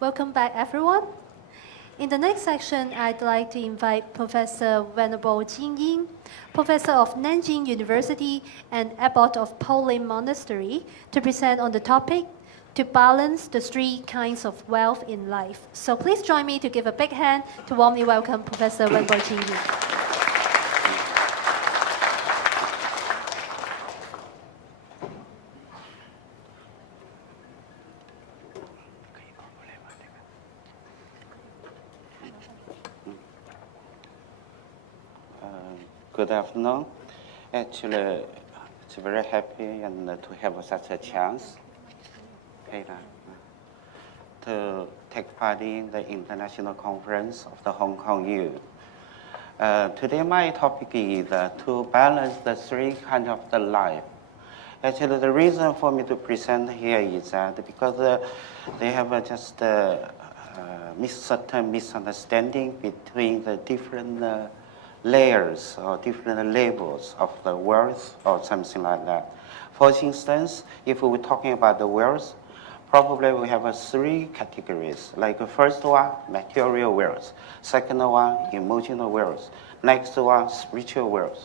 Welcome back, everyone. In the next section, I'd like to invite Professor Venerable Jing, Professor of Nanjing University and Abbot of Paulin Monastery, to present on the topic, to balance the three kinds of wealth in life. So please join me to give a big hand to warmly welcome Professor Venerable Jing. Good afternoon. Actually, it's very happy and to have such a chance to take part in the international conference of the Hong Kong Youth. Today my topic is to balance the three kinds of the life. Actually, the reason for me to present here is that because they have just certain misunderstanding between the different layers or different levels of the wealth or something like that. For instance, if we're talking about the wealth, probably we have three categories. Like the first one, material wealth. Second one, emotional wealth. Next one, spiritual wealth.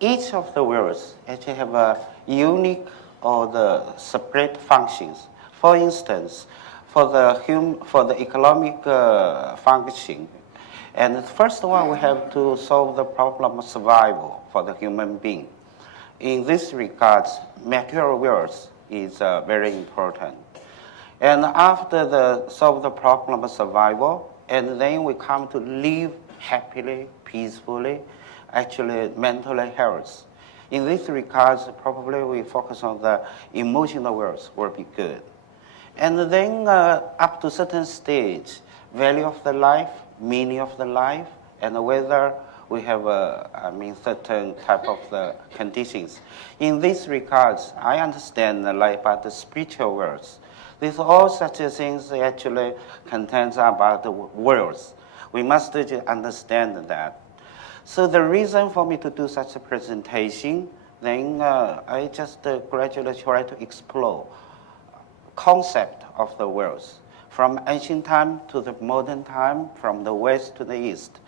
Each of the wealth actually have a unique or the separate functions. For instance, for the economic function, and the first one, we have to solve the problem of survival for the human being. In this regard, material wealth is very important. And after solve the problem of survival, and then we come to live happily, peacefully, actually mental health. In this regard, probably we focus on the emotional wealth will be good. And then up to a certain stage, value of the life, meaning of the life, and whether we have certain type of the conditions. In this regards, I understand about the spiritual wealth. These all such things actually contains about the worlds. We must understand that. So the reason for me to do such a presentation, then I just gradually try to explore concept of the worlds. From ancient time to the modern time, from the west to the east.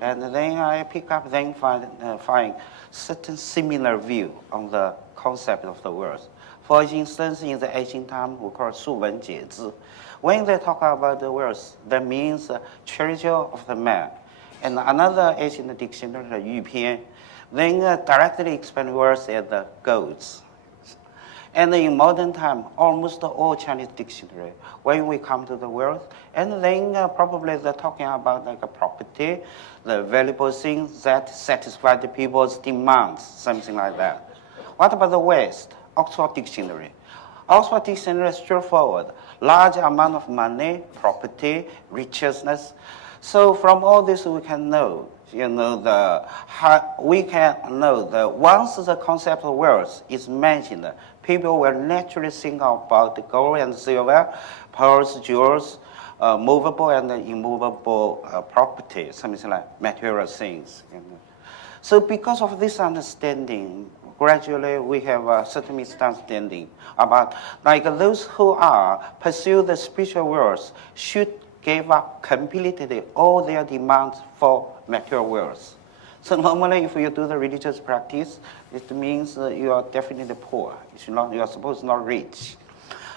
And then I pick up, then find certain similar view on the concept of the world. For instance, in the ancient time, we call 素文解字. When they talk about the world, that means treasure of the man. And another ancient dictionary, 玉篇, then directly explain words as the goats. And in modern time, almost all Chinese dictionary, when we come to the world, and then probably they're talking about like a property, the valuable things that satisfy the people's demands, something like that. What about the West? Oxford Dictionary. Oxford Dictionary is straightforward. Large amount of money, property, richness. So from all this we can know, we can know that once the concept of wealth is mentioned, people will naturally think about the gold and silver, pearls, jewels, movable and immovable property, something like material things. So because of this understanding, gradually we have a certain misunderstanding about like those who pursue the spiritual wealth should give up completely all their demands for material wealth. So normally if you do the religious practice, it means you are definitely poor. You are supposed not rich.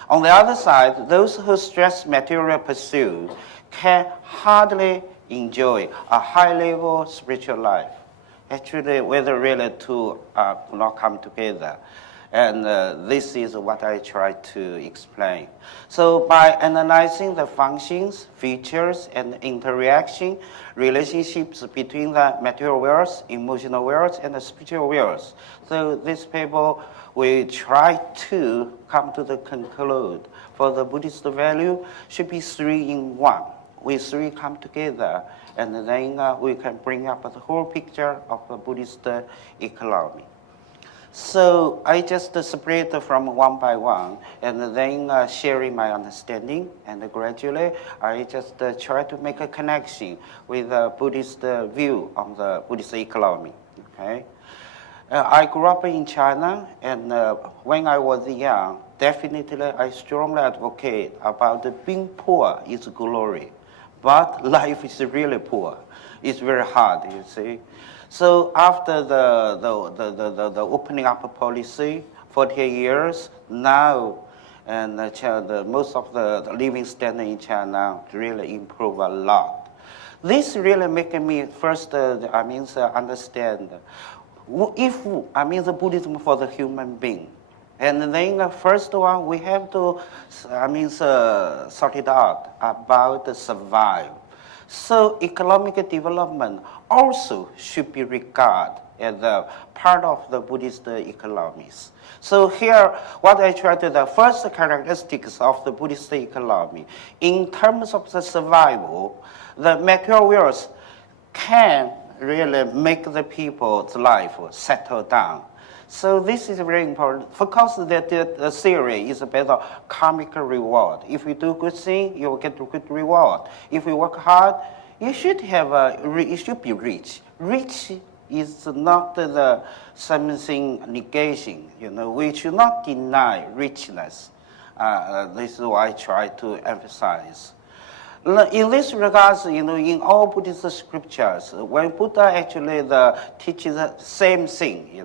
On the other side, those who stress material pursuit can hardly enjoy a high-level spiritual life. Actually, whether really two do not come together. And this is what I try to explain. So by analyzing the functions, features, and interaction, relationships between the material wealth, emotional wealth, and the spiritual wealth. So this paper, we try to come to the conclude for the Buddhist value should be three in one. We three come together, and then we can bring up the whole picture of the Buddhist economy. So I just separate from one by one, and then sharing my understanding, and gradually I just try to make a connection with the Buddhist view on the Buddhist economy. Okay, I grew up in China, and when I was young, definitely I strongly advocate about being poor is glory, but life is really poor. It's very hard, you see. So after the opening up policy, 40 years now, and most of the living standard in China really improve a lot. This really making me first, understand if the Buddhism for the human being. And then the first one, we have to, sort it out about the survive. So economic development also should be regarded as a part of the Buddhist economies. So here, what I try to, the first characteristics of the Buddhist economy, in terms of the survival, the material wealth can really make the people's life settle down. So this is very important because the theory is based on karmic reward. If you do good thing, you will get a good reward. If you work hard, you should you should be rich. Rich is not the something negation. We should not deny richness. This is what I try to emphasize. In this regards, in all Buddhist scriptures, when Buddha actually teaches the same thing,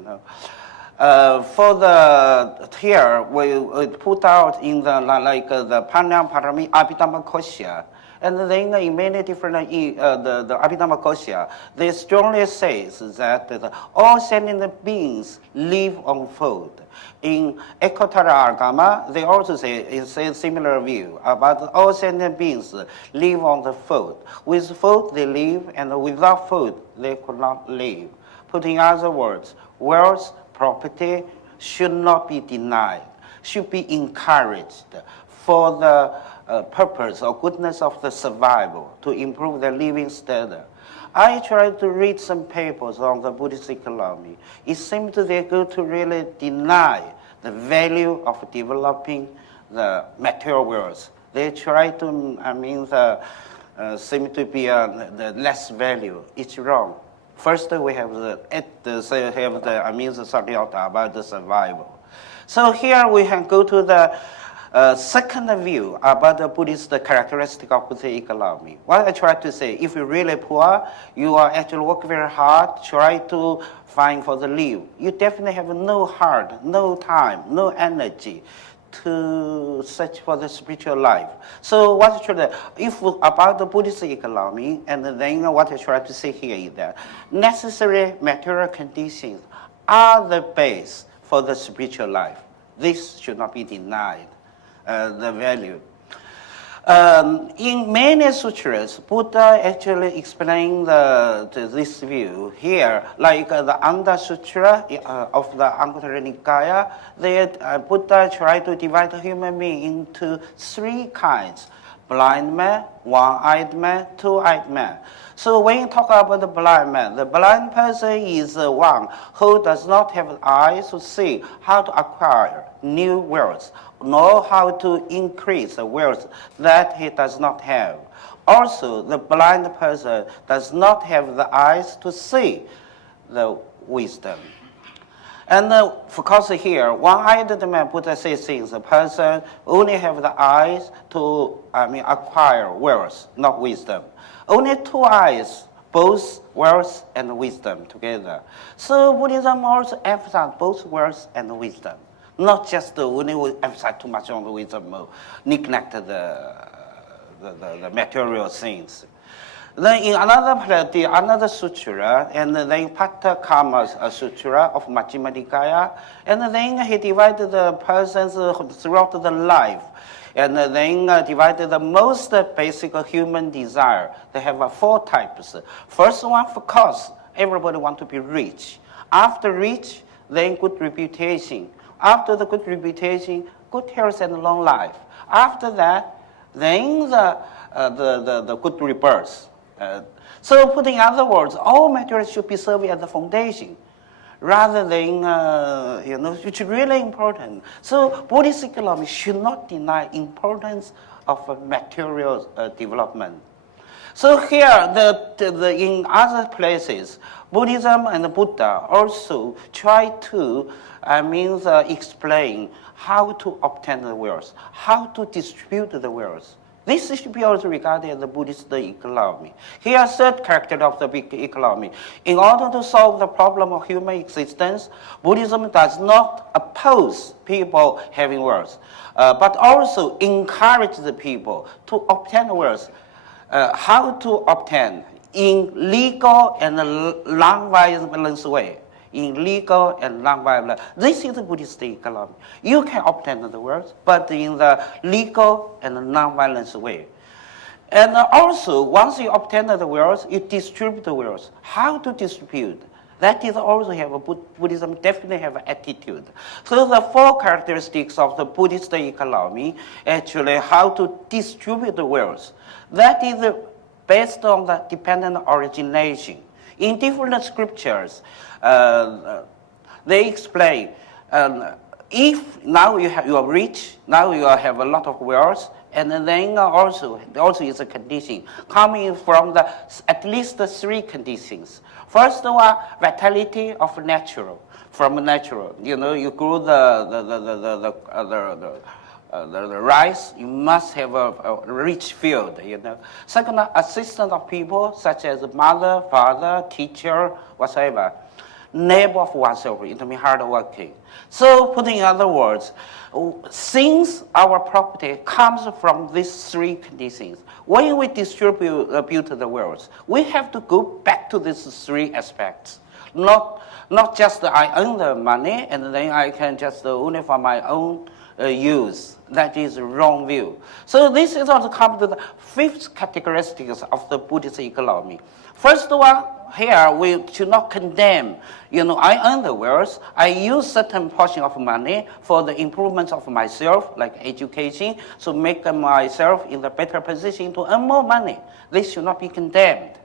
for the here we put out in the the Panyam Parami Abhidhamma Kosha, and then in many different the Abhidhamma Kosha, they strongly says that all sentient beings live on food. In Ekottara Agama, they also say similar view about all sentient beings live on the food. With food they live, and without food they could not live. Put in other words, wealth, property should not be denied, should be encouraged for the purpose or goodness of the survival, to improve the living standard. I tried to read some papers on the Buddhist economy. It seems they go to really deny the value of developing the material wealth. They try to, seem to be the less value. It's wrong. First, we have the Satyata about the survival. So here we can go to the second view about the Buddhist characteristic of the economy. What I try to say, if you're really poor, you are actually work very hard, try to find for the live. You definitely have no heart, no time, no energy to search for the spiritual life. So what I try if about the Buddhist economy, and then what I try to say here is that necessary material conditions are the base for the spiritual life. This should not be denied. The value. In many sutras, Buddha actually explained this view here, like the Anda Sutra of the Anguttara Nikaya. Buddha tried to divide the human being into three kinds: blind man, one-eyed man, two-eyed man. So when you talk about the blind person is one who does not have eyes to see how to acquire new wealth, nor how to increase the wealth that he does not have. Also, the blind person does not have the eyes to see the wisdom. And of course here, one-eyed man, Buddha says things, the person only have the eyes to acquire wealth, not wisdom. Only two eyes, both wealth and wisdom together. So Buddhism also emphasizes both wealth and wisdom. Not just only emphasize too much on the wisdom, neglect the material things. Then in another sutra, and then Patta Karma Sutra of Majjhima Nikaya, and then he divided the persons throughout the life, and then divided the most basic human desire. They have four types. First one, of course, everybody want to be rich. After rich, then good reputation. After the good reputation, good health and long life. After that, then the good rebirth. So put in other words, all materials should be serving as the foundation, rather than, which is really important. So Buddhist economy should not deny importance of material development. So here, in other places, Buddhism and Buddha also try to, explain how to obtain the wealth, how to distribute the wealth. This should be also regarded as the Buddhist economy. Here, third character of the big economy. In order to solve the problem of human existence, Buddhism does not oppose people having wealth, but also encourage the people to obtain wealth. How to obtain in legal and non-violent way. In legal and non-violent. This is the Buddhist economy. You can obtain the wealth, but in the legal and non-violent way. And also, once you obtain the wealth, you distribute the wealth. How to distribute? That is also have a Buddhism definitely have an attitude. So the four characteristics of the Buddhist economy, actually how to distribute the wealth, that is based on the dependent origination. In different scriptures, they explain, if now you are rich, now you have a lot of wealth, and then also is a condition coming from at least three conditions. First one, vitality of natural, from natural. You grow the rice, you must have a rich field, Second, assistance of people such as mother, father, teacher, whatever. Neighbor of oneself, it means hard working. So, put in other words, since our property comes from these three conditions, when we distribute the wealth, we have to go back to these three aspects. Not just I earn the money and then I can just only for my own use. That is wrong view. So this is also come to the fifth characteristics of the Buddhist economy. First one, here we should not condemn. I earn the wealth. I use certain portion of money for the improvement of myself, like education, to make myself in a better position to earn more money. This should not be condemned.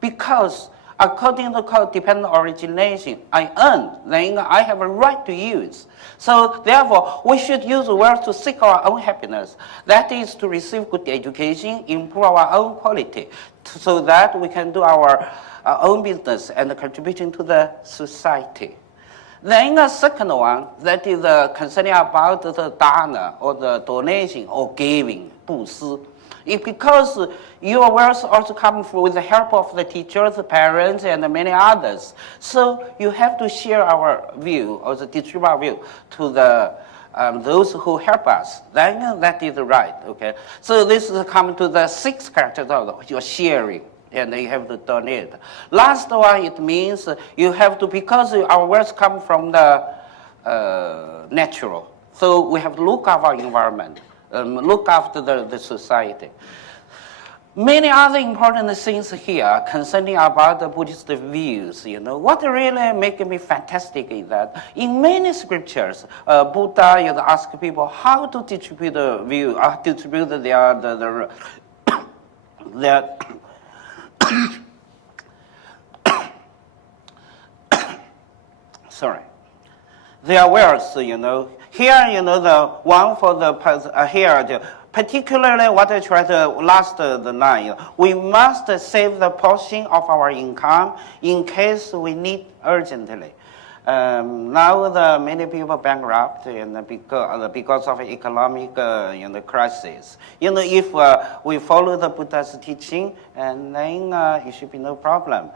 Because according to dependent origination, I earn, then I have a right to use. So therefore, we should use wealth to seek our own happiness. That is to receive good education, improve our own quality, so that we can do our own business and contribution to the society. Then the second one, that is concerning about the dana, or the donation, or giving, 布施. Because your wealth also comes with the help of the teachers, the parents, and many others. So you have to share our view, or distribute our view to those who help us. Then that is right, okay? So this is coming to the sixth character of your sharing. And you have to donate. Last one, it means you have to, because our wealth comes from the natural. So we have to look after our environment. Look after the society. Many other important things here concerning about the Buddhist views, What really makes me fantastic is that in many scriptures, Buddha ask people how to distribute the view, distribute their sorry. Their wealth, Here, the one for the here, particularly what I tried last the night, we must save the portion of our income in case we need urgently. Now many people bankrupt and because of economic crisis. If we follow the Buddha's teaching, and then it should be no problem.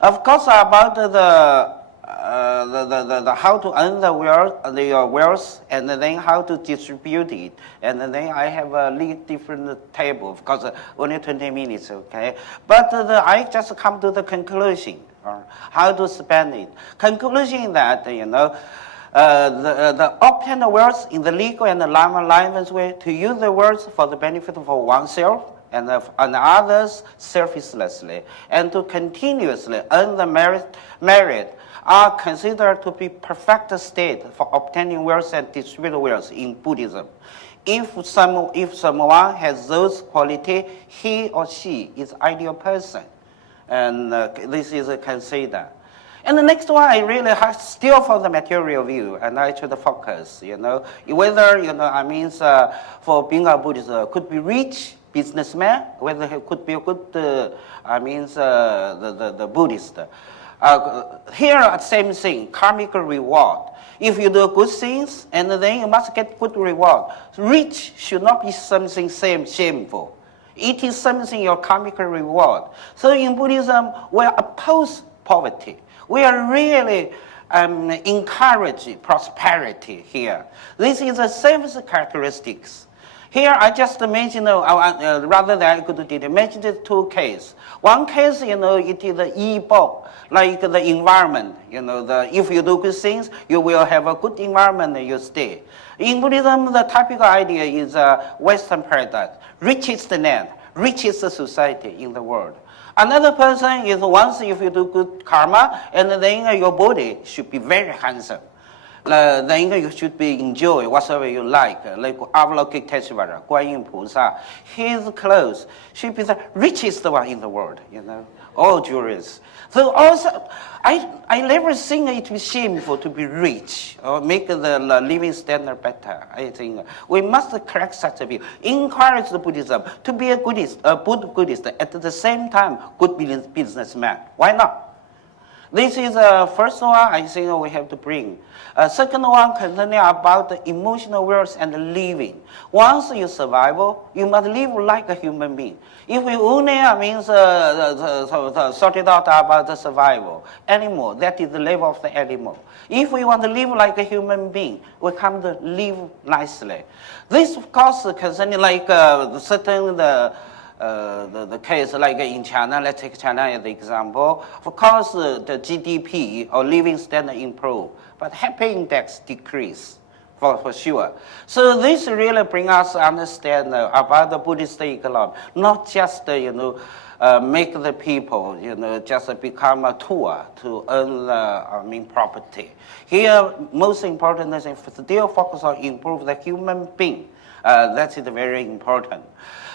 Of course, about the how to earn the wealth, and then how to distribute it, and then I have a different table because only 20 minutes, okay. But I just come to the conclusion, how to spend it. Conclusion that the obtain the wealth in the legal and the non-violent way, to use the wealth for the benefit of oneself and others selflessly, and to continuously earn the merit are considered to be perfect state for obtaining wealth and distributing wealth in Buddhism. If someone has those qualities, he or she is ideal person, and this is considered. And the next one, I really have still for the material view, and I try to focus, whether, for being a Buddhist, could be rich businessman, whether he could be a good, the Buddhist. Here, same thing, karmic reward. If you do good things, and then you must get good reward. Rich should not be something shameful. It is something your karmic reward. So in Buddhism, we oppose poverty. We are really encourage prosperity here. This is the same characteristics. Here I just mentioned, rather than I could mention the two cases. One case, it is the evil, like the environment. If you do good things, you will have a good environment you stay. In Buddhism, the typical idea is Western paradigm, richest land, richest society in the world. Another person is once if you do good karma, and then your body should be very handsome. Then you should be enjoy whatever you like Avalokiteshvara, Guang Xing, his clothes should be the richest one in the world, all jewelries. So also, I never think it is shameful to be rich or make the living standard better. I think we must correct such a view. Encourage the Buddhism to be a Buddhist, at the same time good businessman. Why not? This is the first one I think we have to bring. Second one concerning about the emotional wealth and living. Once you survive, you must live like a human being. If we only sort it out about the survival animal, that is the level of the animal. If we want to live like a human being, we come to live nicely. This of course concerning like certain the case like in China, let's take China as the example. Of course, the GDP or living standard improve, but happy index decrease for sure. So this really brings us to understand about the Buddhist economy, not just make the people just become a tool to earn property. Here, most important is still focus on improve the human being. That is very important.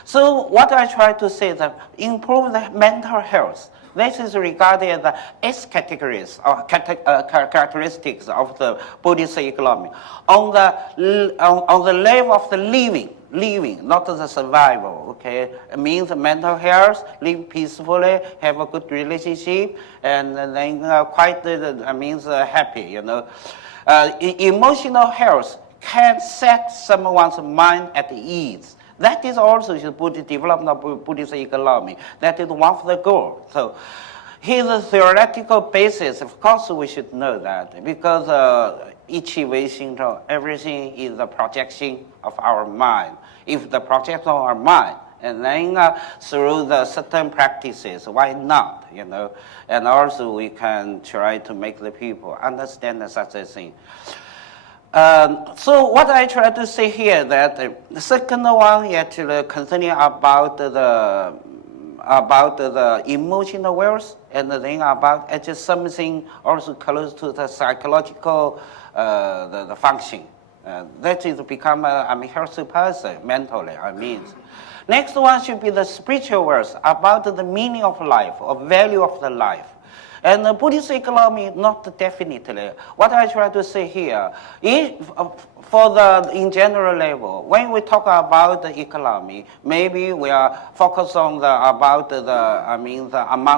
So what I try to say is that improve the mental health. This is regarded as the S categories or characteristics of the Buddhist economy. On the level of the living, not the survival, okay? It means mental health, live peacefully, have a good relationship, and then happy, Emotional health can set someone's mind at ease. That is also the development of Buddhist economy. That is one of the goals. So here's a theoretical basis. Of course, we should know that because each everything is a projection of our mind. If the projection of our mind, and then through the certain practices, why not, And also we can try to make the people understand such a thing. So what I try to say here that the second one actually concerning about the emotional wealth, and then about just something also close to the psychological the function. That is become a healthy person mentally. Next one should be the spiritual wealth, about the meaning of life or value of the life. And the Buddhist economy, not definitely. What I try to say here, in general level, when we talk about the economy, maybe we are focused on the amount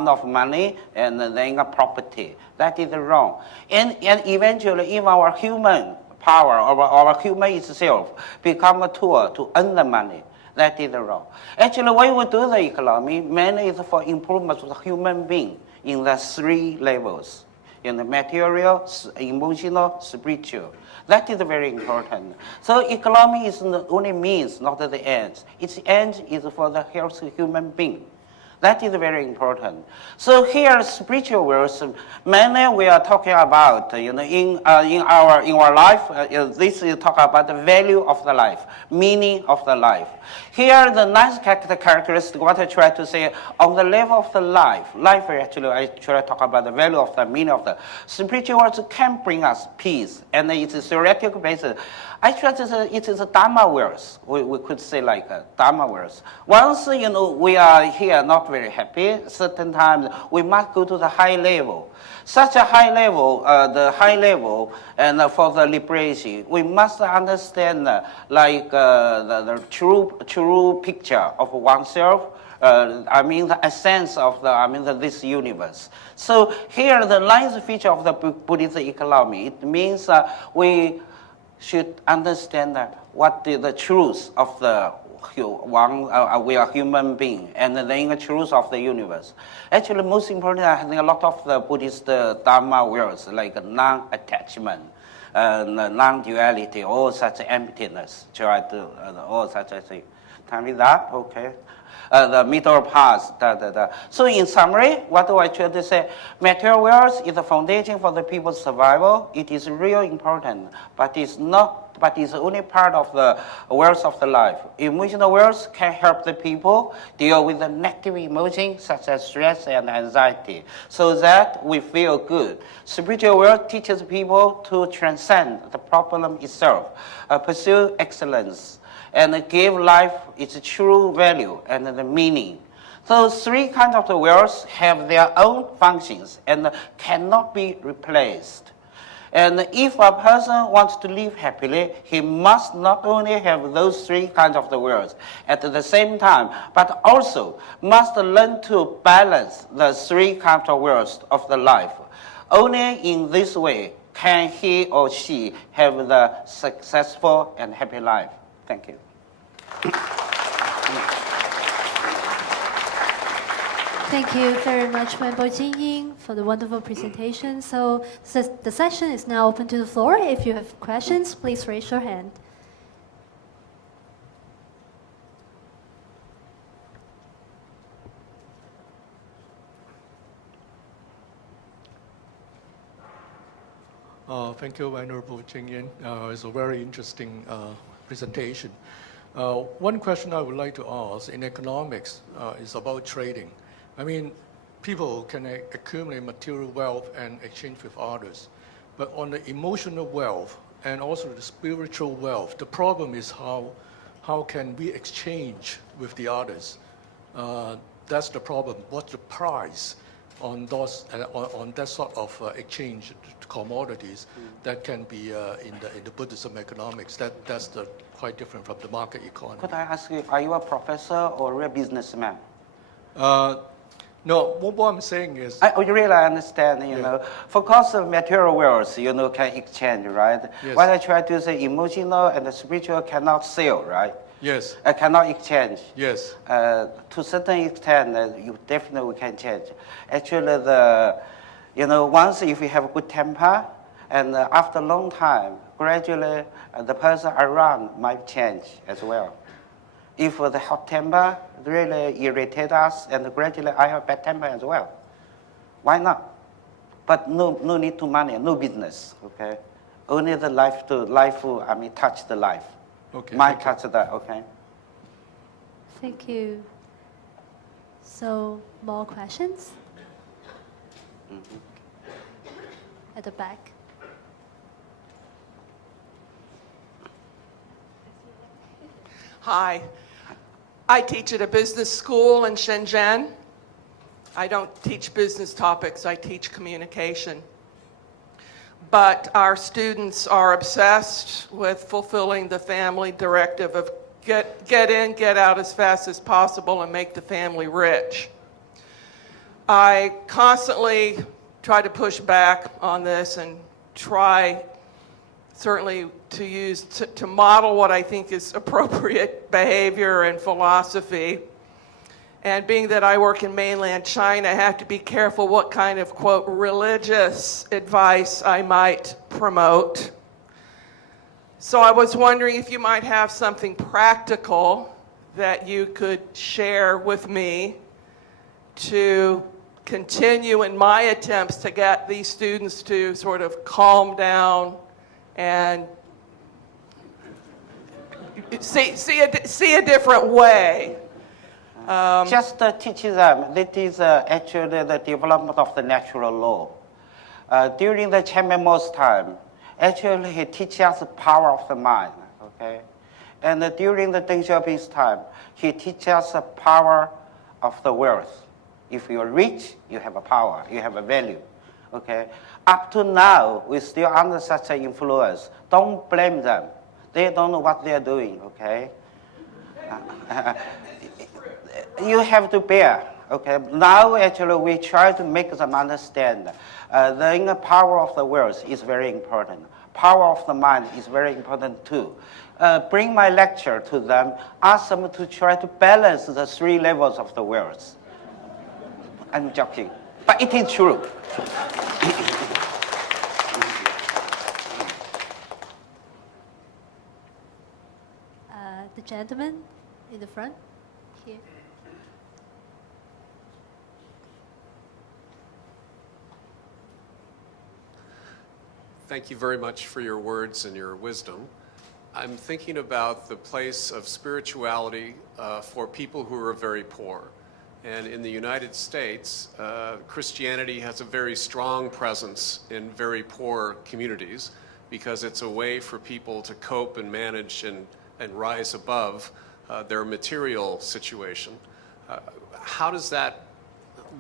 of money and then property. That is wrong. And eventually, if our human power or our human itself become a tool to earn the money, that is wrong. Actually, when we do the economy, mainly is for improvement of the human being in the three levels, in the material, emotional, spiritual. That is very important. So economy is the only means, not the end. Its end is for the healthy human being. That is very important. So here, spiritual wealth, mainly we are talking about, in our life. This is talk about the value of the life, meaning of the life. Here, the nice characteristic. What I try to say on the level of the life actually, I try to talk about the value of the meaning of the spiritual wealth can bring us peace, and it's a theoretical basis. Actually, it is a Dharma words. We could say like Dharma words. Once, we are here not very happy, certain times we must go to the high level. Such a high level, the high level, and for the liberation, we must understand the true picture of oneself. The essence of this universe. So here, the ninth feature of the Buddhist economy, it means we should understand what is the truth of the we are human being, and then the truth of the universe. Actually, most importantly, I think a lot of the Buddhist Dharma words like non-attachment, non-duality, all such emptiness, all such thing. Tell me that, okay? The middle path, So in summary, what do I try to say? Material wealth is the foundation for the people's survival. It is really important, but it's only part of the wealth of the life. Emotional wealth can help the people deal with the negative emotions such as stress and anxiety, so that we feel good. Spiritual wealth teaches people to transcend the problem itself, pursue excellence, and give life its true value and the meaning. Those three kinds of the wealth have their own functions and cannot be replaced. And if a person wants to live happily, he must not only have those three kinds of the wealth at the same time, but also must learn to balance the three kinds of wealth of the life. Only in this way can he or she have the successful and happy life. Thank you. Thank you very much, Venerable Jing, for the wonderful presentation. So the session is now open to the floor. If you have questions, please raise your hand. Thank you, Venerable Jing. It's a very interesting presentation. One question I would like to ask in economics is about trading. I mean, people can accumulate material wealth and exchange with others, but on the emotional wealth and also the spiritual wealth, the problem is how can we exchange with the others? That's the problem. What's the price on those on that sort of exchange commodities that can be in the Buddhism economics? That's quite different from the market economy. Could I ask you, are you a professor or a businessman? No, what I'm saying is... I really understand, you know. For cost of material wealth, can exchange, right? Yes. What I try to say, emotional and the spiritual cannot sell, right? Yes. Cannot exchange. Yes. To a certain extent, you definitely can change. Actually, once if you have a good temper, and after a long time, gradually the person around might change as well. If the hot temper really irritates us, and gradually I have bad temper as well. Why not? But no need to money, no business. Okay, only the life touch the life. Okay. Might touch that. Okay. Thank you. So, more questions? At the back. Hi. I teach at a business school in Shenzhen. I don't teach business topics, I teach communication. But our students are obsessed with fulfilling the family directive of get in, get out as fast as possible, and make the family rich. I constantly try to push back on this and try certainly to model what I think is appropriate behavior and philosophy. And being that I work in mainland China, I have to be careful what kind of, quote, religious advice I might promote. So I was wondering if you might have something practical that you could share with me to continue in my attempts to get these students to sort of calm down and see a different way. Just teach them. That is actually the development of the natural law. During the Cheng time, Actually, he teaches us the power of the mind, okay? And during the Deng Xiaoping's time, he teaches us the power of the wealth. If you're rich, you have a power, you have a value, okay? Up to now, we're still under such an influence. Don't blame them. They don't know what they're doing, okay? You have to bear, okay? Now, actually, we try to make them understand the inner power of the wealth is very important. Power of the mind is very important too. Bring my lecture to them, ask them to try to balance the 3 levels of the wealth. I'm joking, but it is true. The gentleman in the front here. Thank you very much for your words and your wisdom. I'm thinking about the place of spirituality for people who are very poor. And in the United States, Christianity has a very strong presence in very poor communities because it's a way for people to cope and manage and rise above their material situation. How does that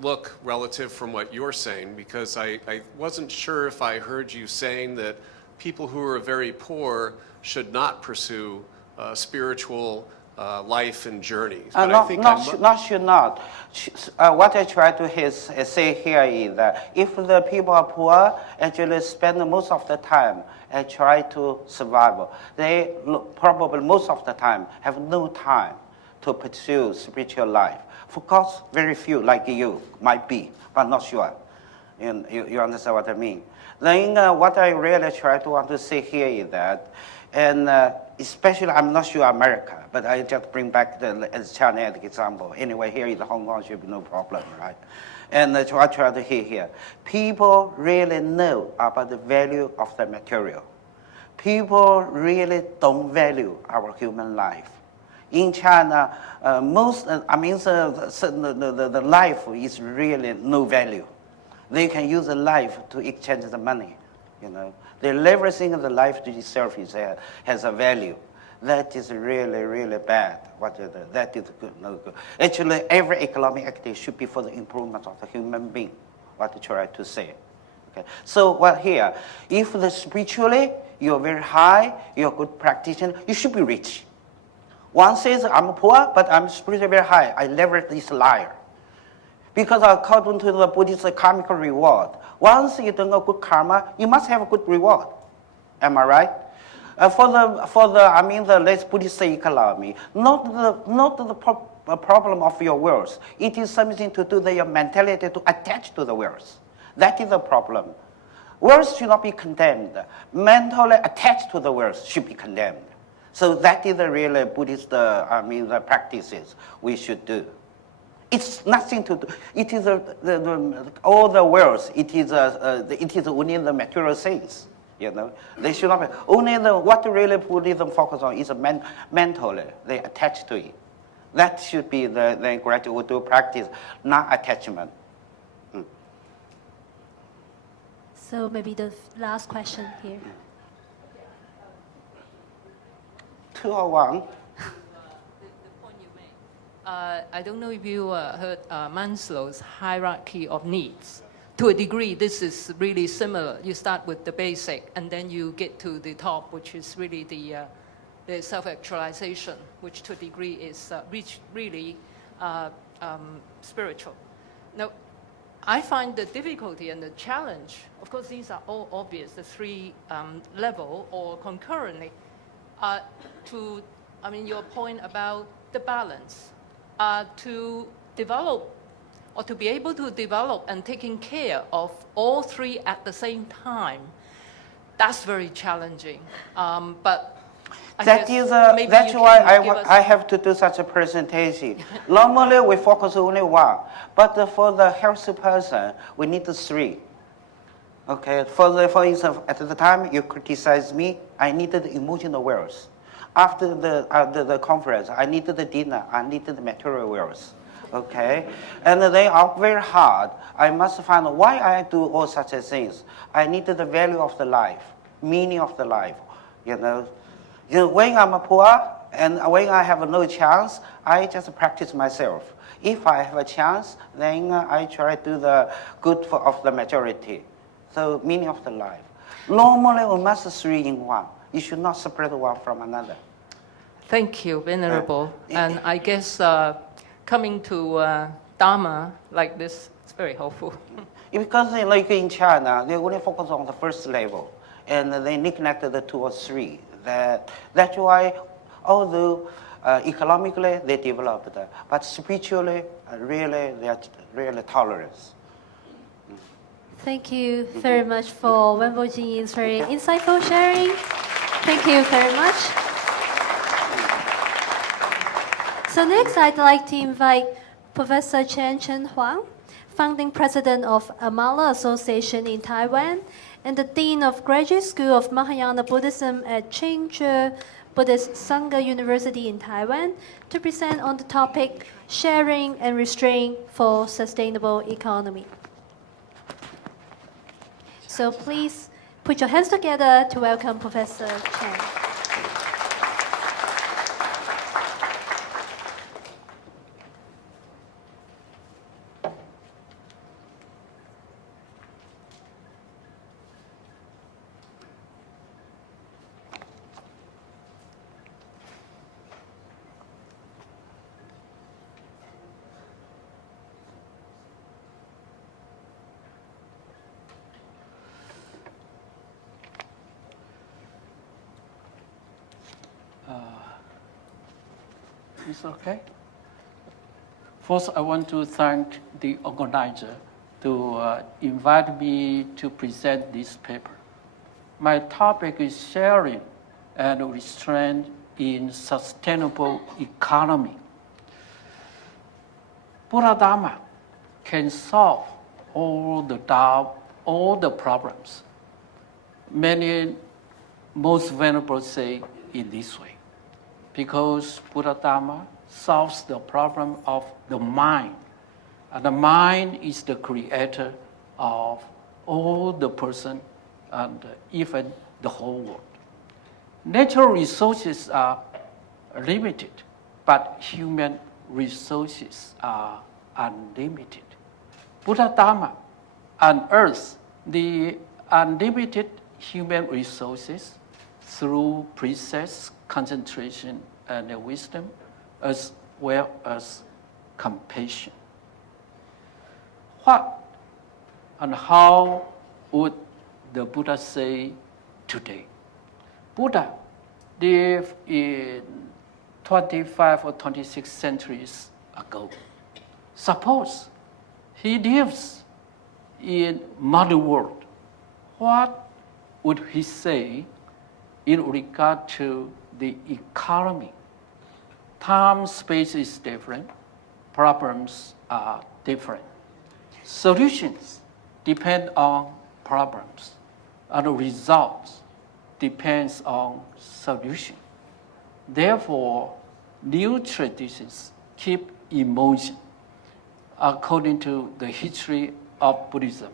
look relative from what you're saying? Because I wasn't sure if I heard you saying that people who are very poor should not pursue spiritual life and journeys. But I think should not. What I try to say here is that if the people are poor, actually spend most of the time and try to survive. They probably most of the time have no time to pursue spiritual life. Of course, very few like you might be, but not sure. You understand what I mean? Then what I really try to want to say here is that, and especially I'm not sure America, but I just bring back as China as example. Anyway, here in Hong Kong should be no problem, right? And I try to hear here. People really know about the value of the material. People really don't value our human life. In China, the life is really no value. They can use the life to exchange the money, you know. Everything in the life itself has a value. That is really, really bad. That is good, no good. Actually, every economic activity should be for the improvement of the human being, what I try to say. Okay. So what here, if spiritually you're very high, you're a good practitioner, you should be rich. One says, I'm poor, but I'm spiritually very high. I never is a liar. Because according to the Buddhist karmic reward, once you do a good karma, you must have a good reward. Am I right? The less Buddhist economy, not the problem of your wealth. It is something to do with your mentality to attach to the wealth. That is the problem. Wealth should not be condemned. Mentally attached to the wealth should be condemned. So that is the real Buddhist, the practices we should do. It's nothing to do. It is all the wealth. It is only the material things. You know, they should not be only what really Buddhism focus on is mentally they attach to it. That should be the gradual practice, not attachment. So maybe the last question here. 201. I don't know if you heard Maslow's hierarchy of needs. To a degree, this is really similar. You start with the basic, and then you get to the top, which is really the self-actualization, which to a degree is really spiritual. Now, I find the difficulty and the challenge, of course, these are all obvious, the 3 level or concurrently, your point about the balance. To develop or to be able to develop and taking care of all 3 at the same time, that's very challenging. But that's why I have to do such a presentation. Normally we focus only one, but for the healthy person, we need 3. Okay, for instance, at the time you criticize me, I needed emotional wealth. After the conference, I needed the dinner, I needed the material wealth. Okay, and they are very hard. I must find why I do all such things. I needed the value of the life. meaning of the life. You know, when I'm poor and when I have no chance, I just practice myself. If I have a chance, then I try to do the good of the majority. So meaning of the life. Normally, we must three in one. You should not separate one from another. Thank you, Venerable. And I guess coming to Dharma like this is very helpful. Because like in China, they only focus on the first level, and they neglect the 2 or 3. That's why, although economically they developed, but spiritually, really, they are really tolerant. Thank you very much for Venerable Jingyin's very insightful sharing. Thank you very much. So next, I'd like to invite Professor Chenhuang, founding president of Amala Association in Taiwan, and the Dean of Graduate School of Mahayana Buddhism at Cheng Buddhist Sangha University in Taiwan, to present on the topic Sharing and Restraint for Sustainable Economy. So please put your hands together to welcome Professor Cheng. It's okay. First, I want to thank the organizer to invite me to present this paper. My topic is sharing and restraint in sustainable economy. Buddha Dharma can solve all the problems. Most venerables say in this way, because Buddha Dharma solves the problem of the mind. And the mind is the creator of all the person and even the whole world. Natural resources are limited, but human resources are unlimited. Buddha Dharma unearths the unlimited human resources through precepts, concentration, and wisdom, as well as compassion. What and how would the Buddha say today? Buddha lived in 25 or 26 centuries ago. Suppose he lives in modern world. What would he say in regard to the economy? Time, space is different. Problems are different. Solutions depend on problems, and results depends on solution. Therefore, new traditions keep emerging. According to the history of Buddhism,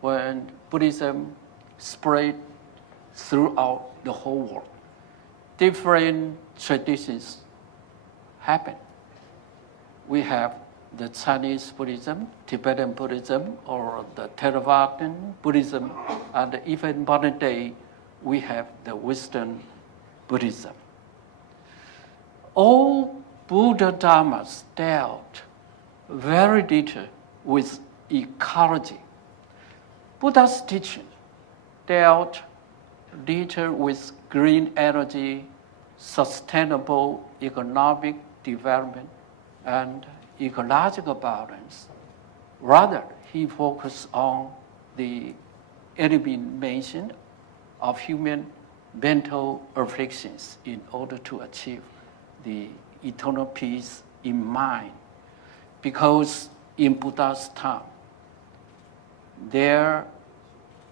when Buddhism spread throughout the whole world, different traditions happen. We have the Chinese Buddhism, Tibetan Buddhism, or the Theravadan Buddhism, and even modern day, we have the Western Buddhism. All Buddha Dharmas dealt very little with ecology. Buddha's teaching dealt little with green energy, sustainable economic development, and ecological balance. Rather, he focused on the elimination of human mental afflictions in order to achieve the eternal peace in mind. Because in Buddha's time, there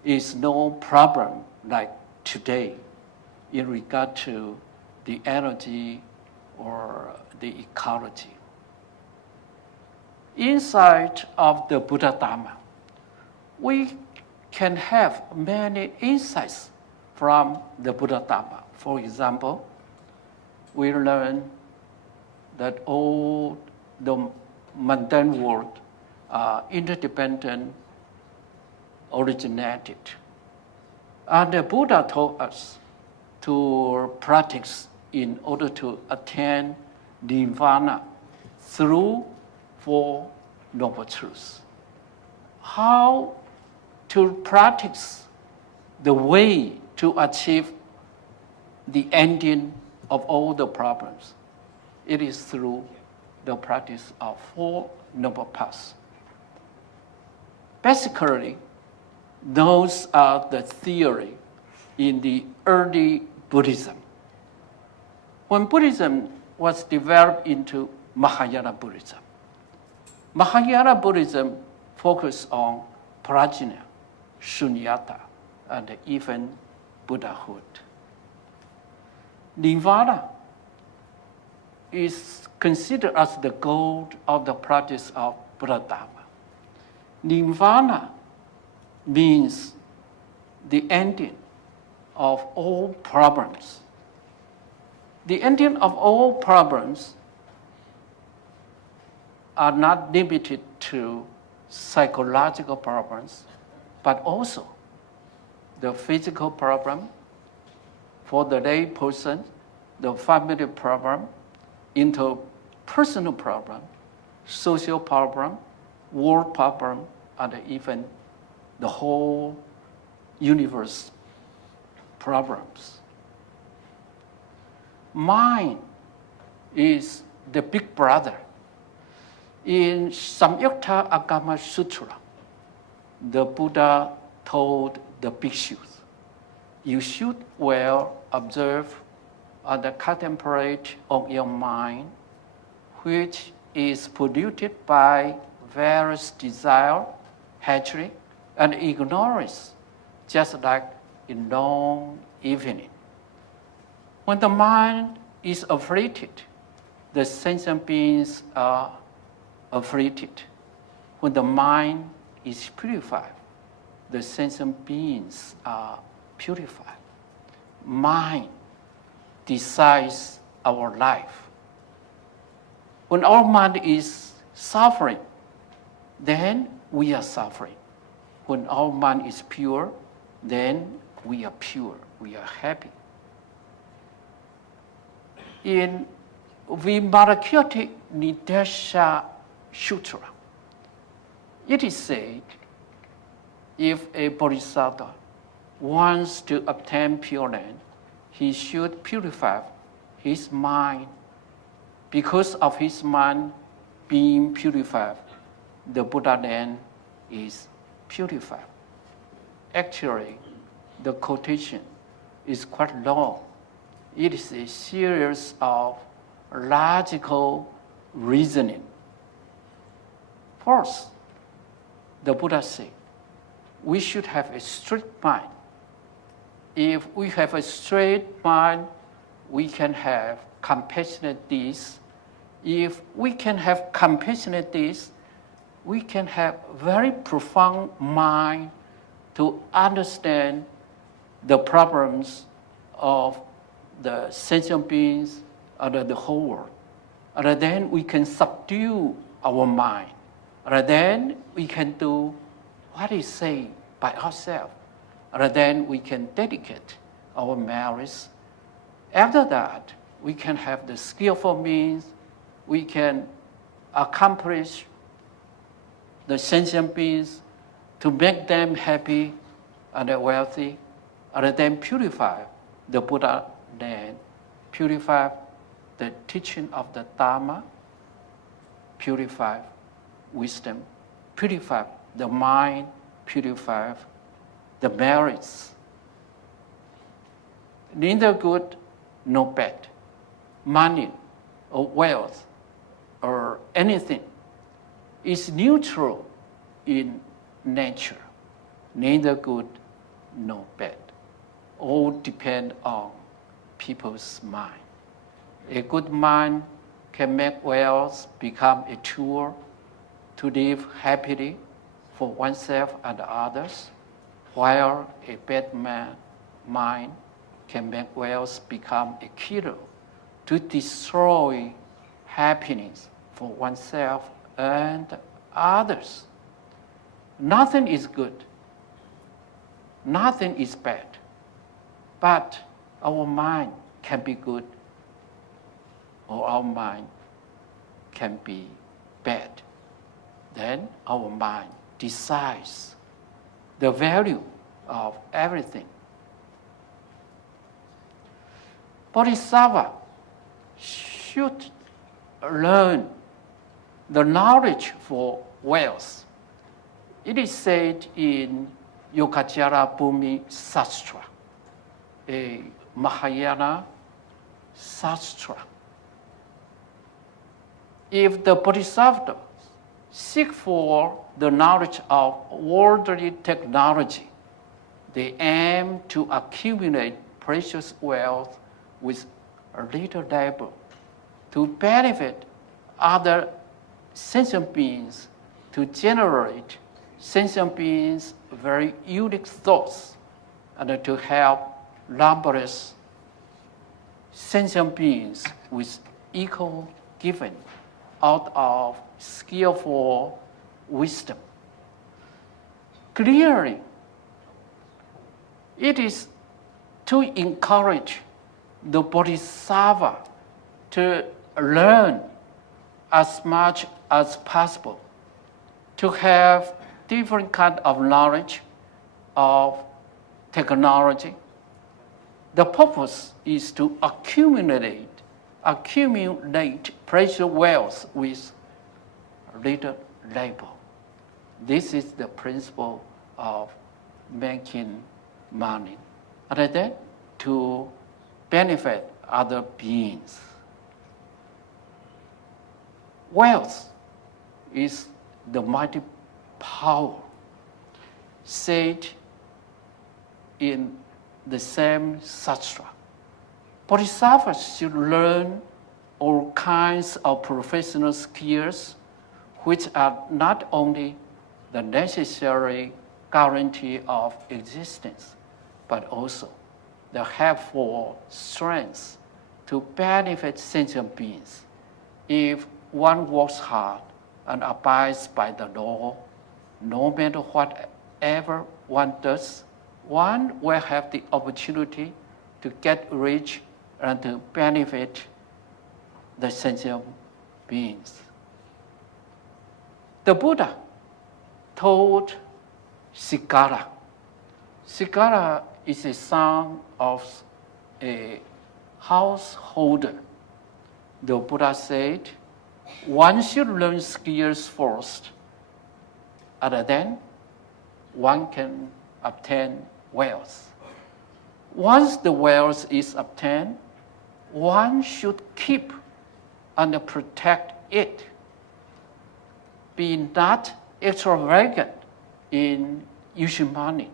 is no problem like today in regard to the energy or the ecology. Inside of the Buddha Dharma, we can have many insights from the Buddha Dharma. For example, we learn that all the mundane world are interdependent, originated. And the Buddha told us to practice in order to attain nirvana through Four Noble Truths. How to practice the way to achieve the ending of all the problems? It is through the practice of Four Noble Paths. Basically, those are the theory in the early Buddhism. When Buddhism was developed into Mahayana Buddhism focused on prajna, shunyata, and even Buddhahood. Nirvana is considered as the goal of the practice of Buddha Dharma. Nirvana means the ending of all problems. The ending of all problems are not limited to psychological problems, but also the physical problem, for the lay person, the family problem, interpersonal problem, social problem, world problem, and even the whole universe problems. Mind is the big brother. In Samyutta Agama Sutra, the Buddha told the bhikshus, you should well observe and contemplate on your mind, which is polluted by various desire, hatred, and ignorance, just like in long evening. When the mind is afflicted, the sentient beings are afflicted. When the mind is purified, the sentient beings are purified. Mind decides our life. When our mind is suffering, then we are suffering. When our mind is pure, then we are pure, we are happy. In Vimarakirti Nidesha Sutra, it is said, if a bodhisattva wants to obtain pure land, he should purify his mind. Because of his mind being purified, the Buddha land is purified. Actually, the quotation is quite long. It is a series of logical reasoning. First, the Buddha said, we should have a straight mind. If we have a straight mind, we can have compassionate deeds. If we can have compassionate deeds, we can have very profound mind to understand the problems of the sentient beings and the whole world. And then we can subdue our mind. And then we can do what is said by ourselves. And then we can dedicate our merits. After that, we can have the skillful means. We can accomplish the sentient beings to make them happy and wealthy, and then purify the Buddha land, purify the teaching of the Dharma, purify wisdom, purify the mind, purify the merits. Neither good nor bad, money or wealth or anything is neutral in nature, neither good nor bad. All depend on people's mind. A good mind can make wealth become a tool to live happily for oneself and others, while a bad man mind can make wealth become a killer to destroy happiness for oneself and others. Nothing is good. Nothing is bad. But our mind can be good or our mind can be bad. Then our mind decides the value of everything. Bodhisattva should learn the knowledge for wealth. It is said in Yogacara Bhumi Sastra, a Mahayana Sastra. If the Bodhisattva seek for the knowledge of worldly technology, they aim to accumulate precious wealth with a little labor to benefit other sentient beings, to generate sentient beings' very unique thoughts, and to help numberless sentient beings with equal giving out of skillful wisdom. Clearly, it is to encourage the Bodhisattva to learn as much as possible, to have different kind of knowledge of technology. The purpose is to accumulate precious wealth with little labor. This is the principle of making money, and then to benefit other beings. Wealth is the mighty power, said in the same Sastra. Bodhisattvas should learn all kinds of professional skills which are not only the necessary guarantee of existence, but also the helpful strength to benefit sentient beings. If one works hard and abides by the law, no matter whatever one does, one will have the opportunity to get rich and to benefit the sentient beings. The Buddha told Sigara. Sigara is a son of a householder. The Buddha said, one should learn skills first, and then one can obtain wealth. Once the wealth is obtained, one should keep and protect it. Be not extravagant in using money,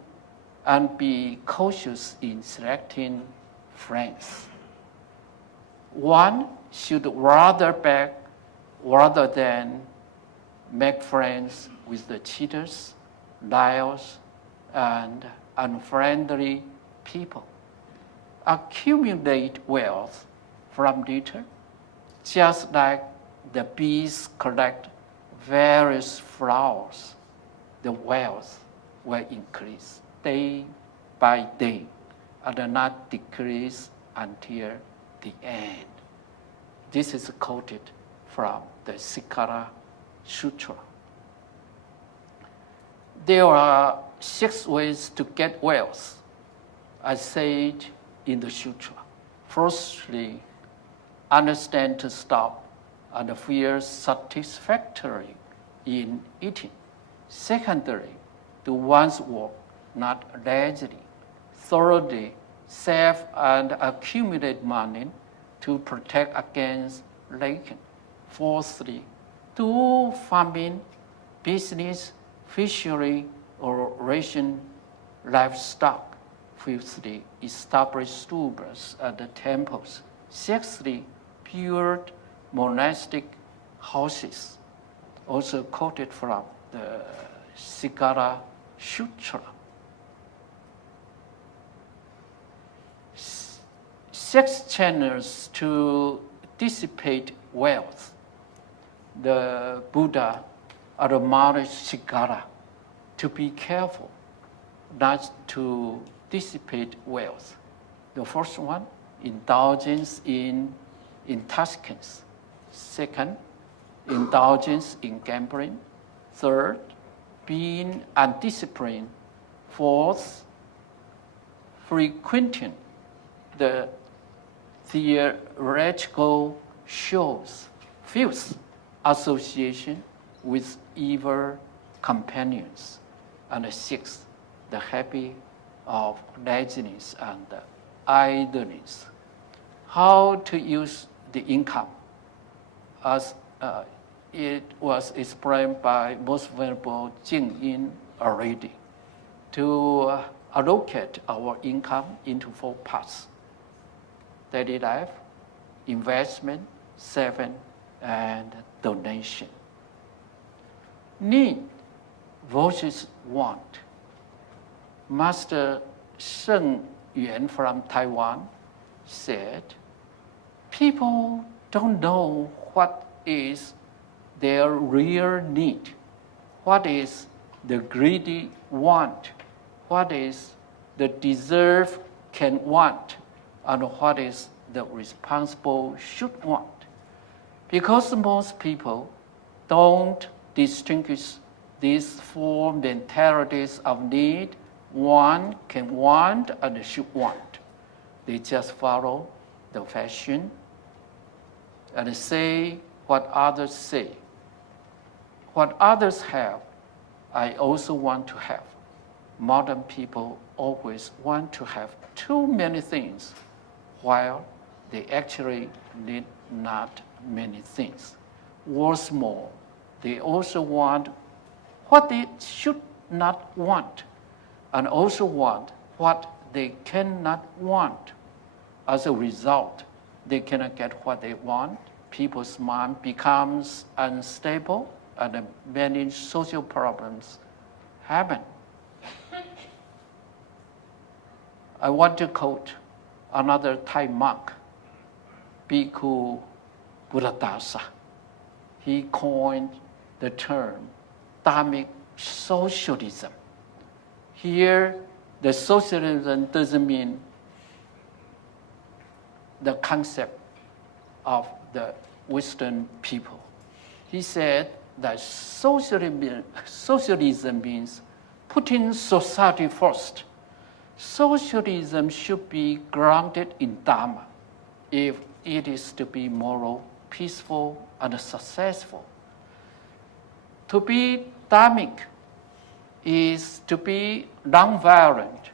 and be cautious in selecting friends. One should rather beg rather than make friends with the cheaters, liars, and unfriendly people. Accumulate wealth from litter, just like the bees collect various flowers. The wealth will increase day by day and not decrease until the end. This is quoted from the Sikara Sutra. There are 6 ways to get wealth, as said in the sutra. Firstly, understand to stop and feel satisfactory in eating. Secondly, do one's work not lazily. Thirdly, save and accumulate money to protect against lacking. Fourthly, do farming, business, fishery, or ration livestock. Fifthly, establish stupas and temples. Sixthly, build monastic houses. Also quoted from the Sikara Sutra. 6 channels to dissipate wealth. The Buddha admonished Shikara to be careful not to dissipate wealth. The first one, indulgence in intoxicants. Second, indulgence in gambling. Third, being undisciplined. Fourth, frequenting the theatrical shows. Fifth, association with evil companions. And sixth, the habit of laziness and idleness. How to use the income, as it was explained by Most Venerable Jing already, to allocate our income into 4 parts: daily life, investment, saving, and donation. Need versus want. Master Chenhuang from Taiwan said, people don't know what is their real need, what is the greedy want, what is the deserve can want, and what is the responsible should want. Because most people don't distinguish these 4 mentalities of need, want, can want, and should want. They just follow the fashion and say what others say. What others have, I also want to have. Modern people always want to have too many things, while they actually need not many things. What's more, they also want what they should not want, and also want what they cannot want. As a result, they cannot get what they want. People's mind becomes unstable, and many social problems happen. I want to quote another Thai monk, Bhikkhu Buddhadasa. He coined the term dharmic socialism. Here, the socialism doesn't mean the concept of the Western people. He said that socialism means putting society first. Socialism should be grounded in Dharma if it is to be moral, peaceful, and successful. To be dharmic is to be nonviolent,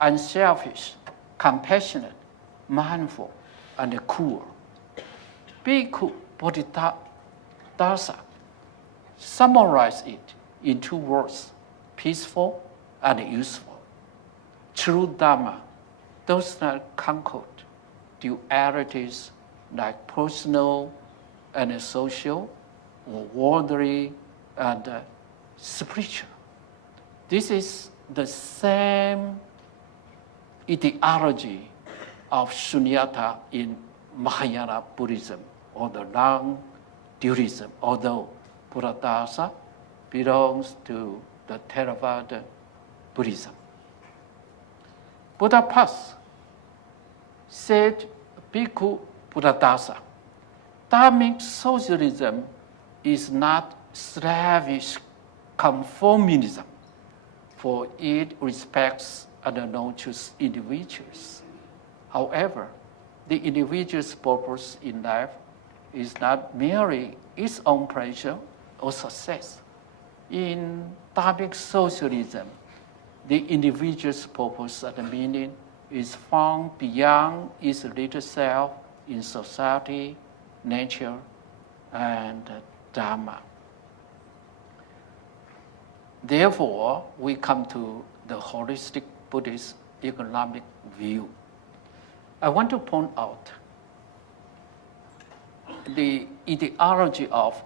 unselfish, compassionate, mindful, and cool. Bhikkhu Buddhadasa summarized it in 2 words: peaceful and useful. True Dharma does not conquer dualities like personal and social, or worldly and spiritual. This is the same ideology of Shunyata in Mahayana Buddhism, or the non-dualism, although Buddhadasa belongs to the Theravada Buddhism. Buddhapast said, Bhikkhu Buddhadasa, dharmic socialism is not slavish conformism, for it respects and nurtures individuals. However, the individual's purpose in life is not merely its own pleasure or success. In dharmic socialism, the individual's purpose and meaning is found beyond its little self in society, nature, and Dharma. Therefore, we come to the holistic Buddhist economic view. I want to point out the ideology of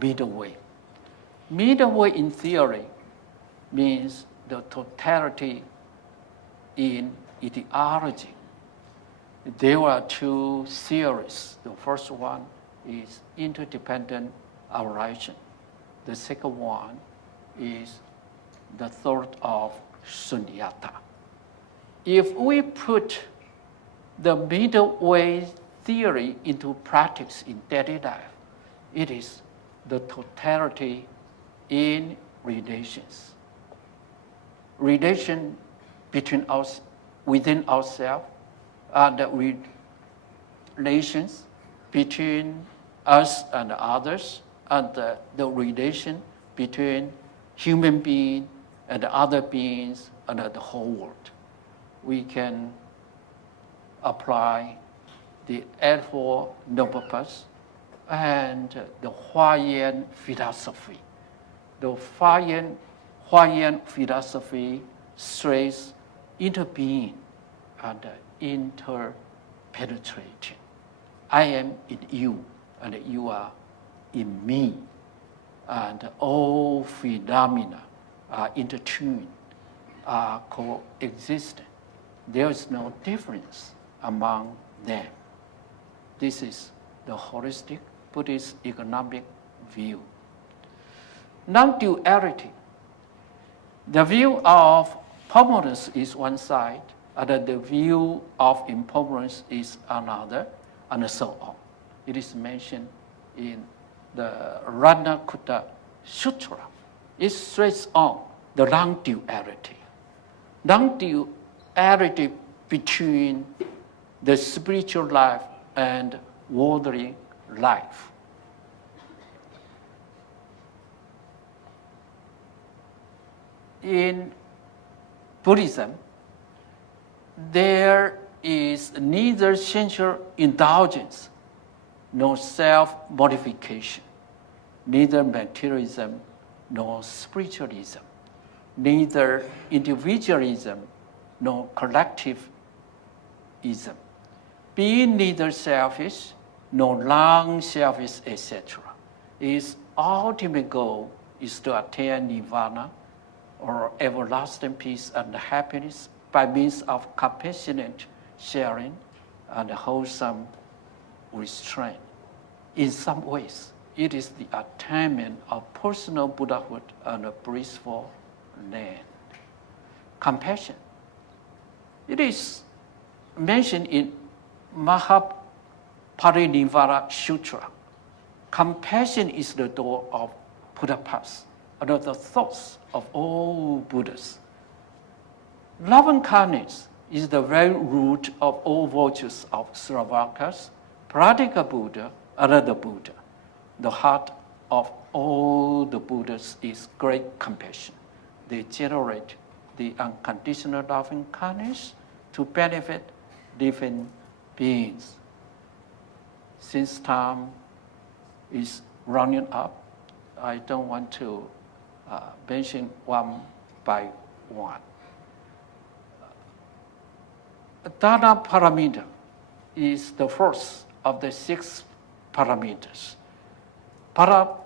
middle way. Middle way in theory means the totality in ideology. there are two theories. The first one is interdependent arising. The second one is the thought of sunyata. If we put the middle way theory into practice in daily life, it is the totality in relations. Relation between us, within ourselves, and the relations between us and others, and the relation between human being and other beings and the whole world. We can apply the Eightfold Noble Path and the Huayan philosophy. The Huayan philosophy strays interbeing and interpenetration. I am in you, and you are in me, and all phenomena are intertuned, are coexistent. There is no difference among them. This is the holistic Buddhist economic view. Non-duality. The view of permanence is one side, and the view of impermanence is another, and so on. It is mentioned in the Ranakutta Sutra. It stresses on the non-duality. Non-duality between the spiritual life and worldly life. In Buddhism, there is neither sensual indulgence nor self-modification, neither materialism nor spiritualism, neither individualism nor collectivism. Being neither selfish nor non-selfish, etc. Its ultimate goal is to attain nirvana, or everlasting peace and happiness, by means of compassionate sharing and wholesome restraint. In some ways, it is the attainment of personal Buddhahood and a blissful land. Compassion. It is mentioned in Mahaparinirvana Sutra. Compassion is the door of Buddha path, and of the thoughts of all Buddhas. Loving kindness is the very root of all virtues of Sravakas, Pradika Buddha, and the Buddha. The heart of all the Buddhas is great compassion. They generate the unconditional loving kindness to benefit living beings. Since time is running up, I don't want to mention one by one. Dana paramita is the first of the 6 parameters. Paramita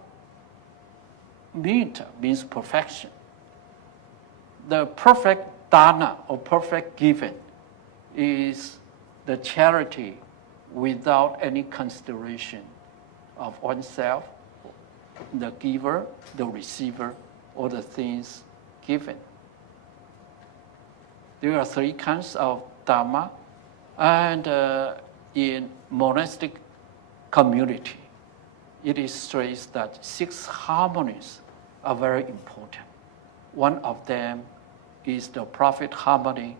means perfection. The perfect dana, or perfect giving, is the charity without any consideration of oneself, the giver, the receiver, or the things given. There are 3 kinds of Dharma, and in monastic community, it is stressed that 6 harmonies are very important. One of them is the profit harmony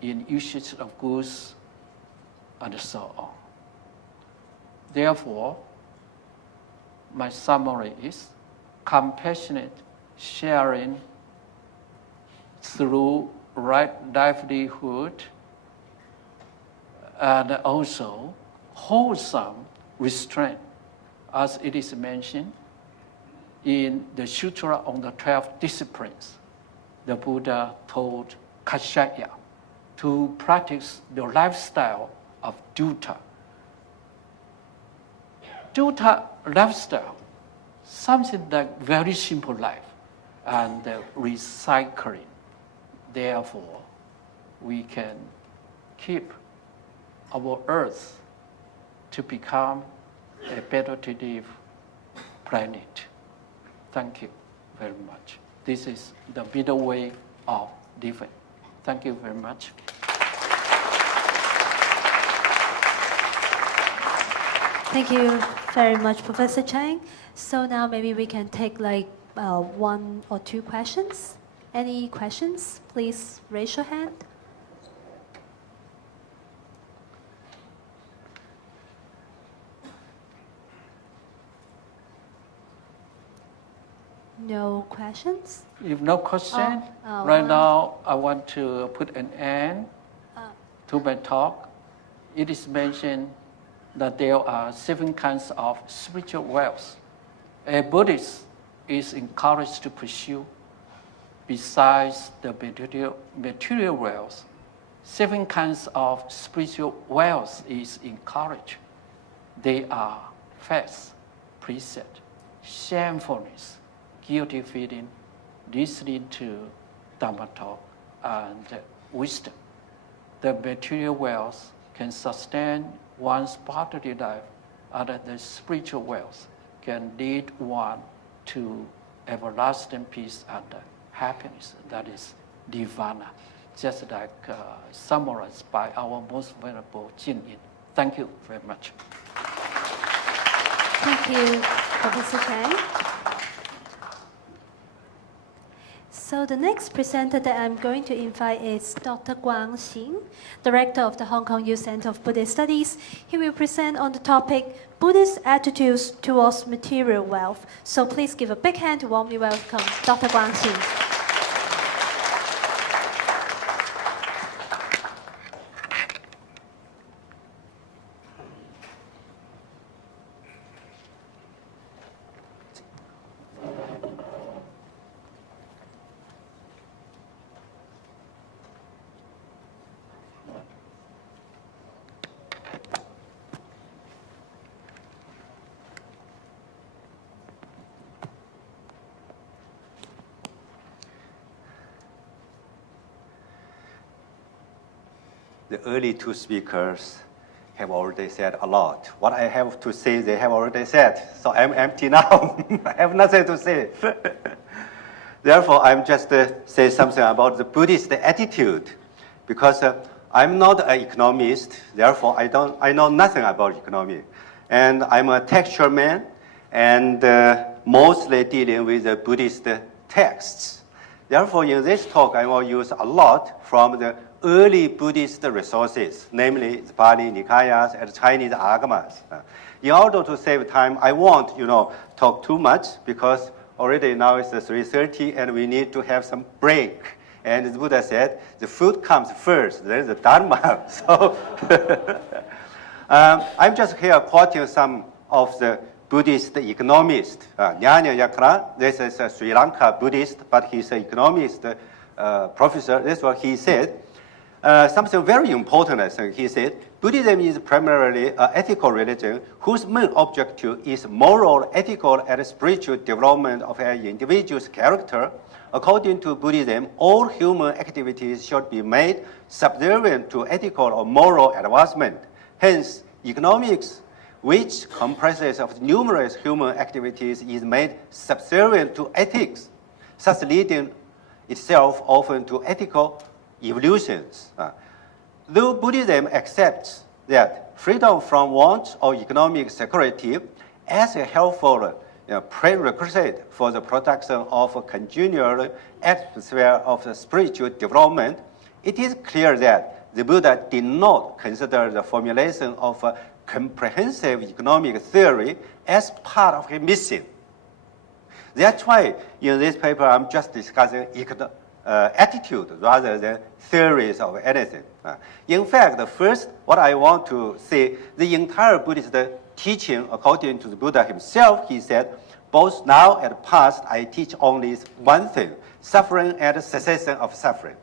in usage of goods, and so on. Therefore, my summary is compassionate sharing through right livelihood, and also wholesome restraint, as it is mentioned in the Sutra on the 12 Disciplines. The Buddha told Kashyapa to practice the lifestyle of dutta. Dutta lifestyle, something like very simple life, and recycling. Therefore, we can keep our earth to become a better to live planet. Thank you very much. This is the middle way of living. Thank you very much. Thank you very much, Professor Cheng. So now maybe we can take like 1 or 2 questions. Any questions? Please raise your hand. No questions? If no question, Oh, right one. now I want to put an end to my talk. It is mentioned that there are 7 kinds of spiritual wealth. A Buddhist is encouraged to pursue. Besides the material wealth, 7 kinds of spiritual wealth is encouraged. They are faith, precept, shamefulness, guilty feeling, listening to Dhamma talk, and wisdom. The material wealth can sustain one's bodily life, and the spiritual wealth can lead one to everlasting peace and happiness. That is nirvana, just like summarized by our most venerable Jing. Thank you very much. Thank you, Professor Cheng. So the next presenter that I'm going to invite is Dr. Guang Xing, Director of the Hong Kong Youth Center of Buddhist Studies. He will present on the topic, Buddhist Attitudes Towards Material Wealth. So please give a big hand to warmly welcome Dr. Guang Xing. The early 2 speakers have already said a lot. What I have to say, they have already said. So I'm empty now. I have nothing to say. Therefore, I'm just say something about the Buddhist attitude, because I'm not an economist. Therefore, I know nothing about economy, and I'm a textual man, and mostly dealing with the Buddhist texts. Therefore, in this talk, I will use a lot from the early Buddhist resources, namely the Pali Nikayas and Chinese Agamas. In order to save time, I won't, talk too much, because already now it's 3:30 and we need to have some break. And the Buddha said, the food comes first, then the Dharma. So I'm just here quoting some of the Buddhist economists. Nyanya Yakra, this is a Sri Lanka Buddhist, but he's an economist professor. That's what he said. Something very important, I think. He said, Buddhism is primarily an ethical religion whose main objective is moral, ethical, and spiritual development of an individual's character. According to Buddhism, all human activities should be made subservient to ethical or moral advancement. Hence, economics, which comprises of numerous human activities, is made subservient to ethics, thus leading itself often to ethical evolutions. Though Buddhism accepts that freedom from want or economic security as a helpful prerequisite for the production of a congenial atmosphere of spiritual development, it is clear that the Buddha did not consider the formulation of a comprehensive economic theory as part of his mission. That's why in this paper I'm just discussing attitude rather than theories of anything. In fact, first, what I want to say, the entire Buddhist teaching, according to the Buddha himself, he said, both now and past, I teach only one thing, suffering and cessation of suffering.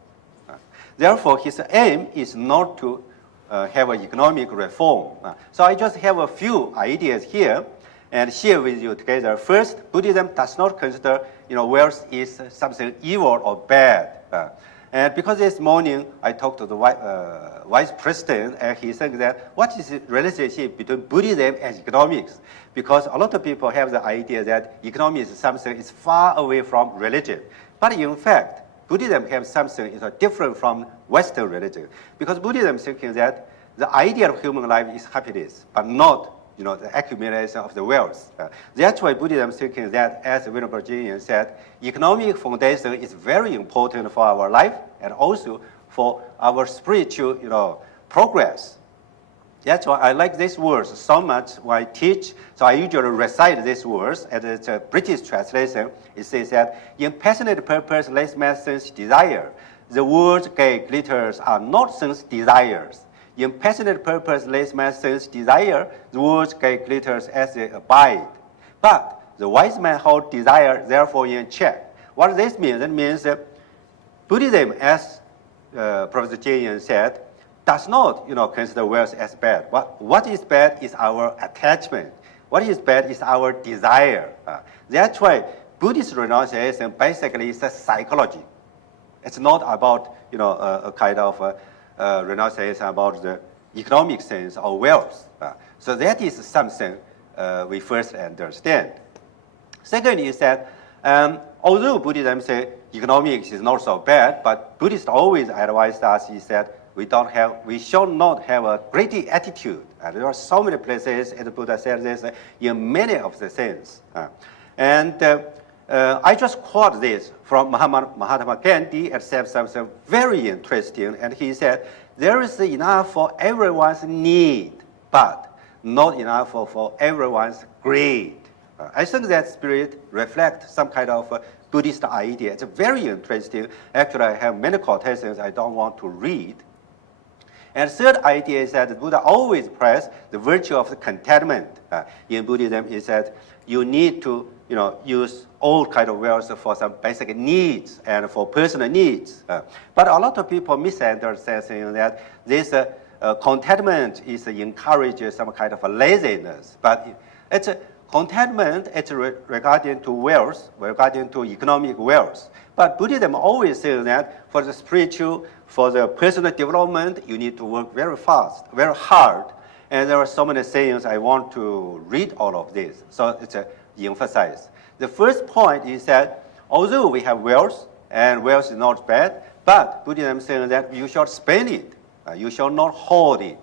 Therefore, his aim is not to have an economic reform. So I just have a few ideas here and share with you together. First, Buddhism does not consider wealth is something evil or bad. And because this morning I talked to the vice president, and he said that what is the relationship between Buddhism and economics? Because a lot of people have the idea that economics is something is far away from religion. But in fact, Buddhism has something is different from Western religion. Because Buddhism thinking that the idea of human life is happiness, but not the accumulation of the wealth. That's why Buddhism thinking that, as Venerable Jing said, economic foundation is very important for our life and also for our spiritual, progress. That's why I like these words so much when I teach. So I usually recite these words, and it's a British translation. It says that in passionate purpose, less man sense desire. The words gay glitters are not sense desires. In passionate purpose, less man sense desire, the words gay glitters as they abide. But the wise man hold desire, therefore in check. What does this mean? That means that Buddhism, as Professor Jing said, does not consider wealth as bad. What is bad is our attachment. What is bad is our desire. That's why Buddhist renunciation basically is a psychology. It's not about a kind of renunciation about the economic sense or wealth. So that is something we first understand. Second is that although Buddhism says economics is not so bad, but Buddhists always advise us is that we should not have a greedy attitude. There are so many places, as Buddha said this, in many of the things. I just quote this from Mahatma Gandhi and said something very interesting. And he said, there is enough for everyone's need, but not enough for everyone's greed. I think that spirit reflects some kind of Buddhist idea. It's very interesting. Actually, I have many quotations I don't want to read. And third idea is that Buddha always pressed the virtue of the contentment. In Buddhism, is that you need to use all kind of wealth for some basic needs and for personal needs. But a lot of people misunderstand saying that this contentment is encourages some kind of a laziness. But it's contentment, it's regarding to wealth, regarding to economic wealth. But Buddhism always says that for the spiritual, for the personal development, you need to work very fast, very hard. And there are so many sayings I want to read all of this. So it's emphasize. The first point is that although we have wealth, and wealth is not bad, but Buddhism says that you should spend it. You should not hoard it.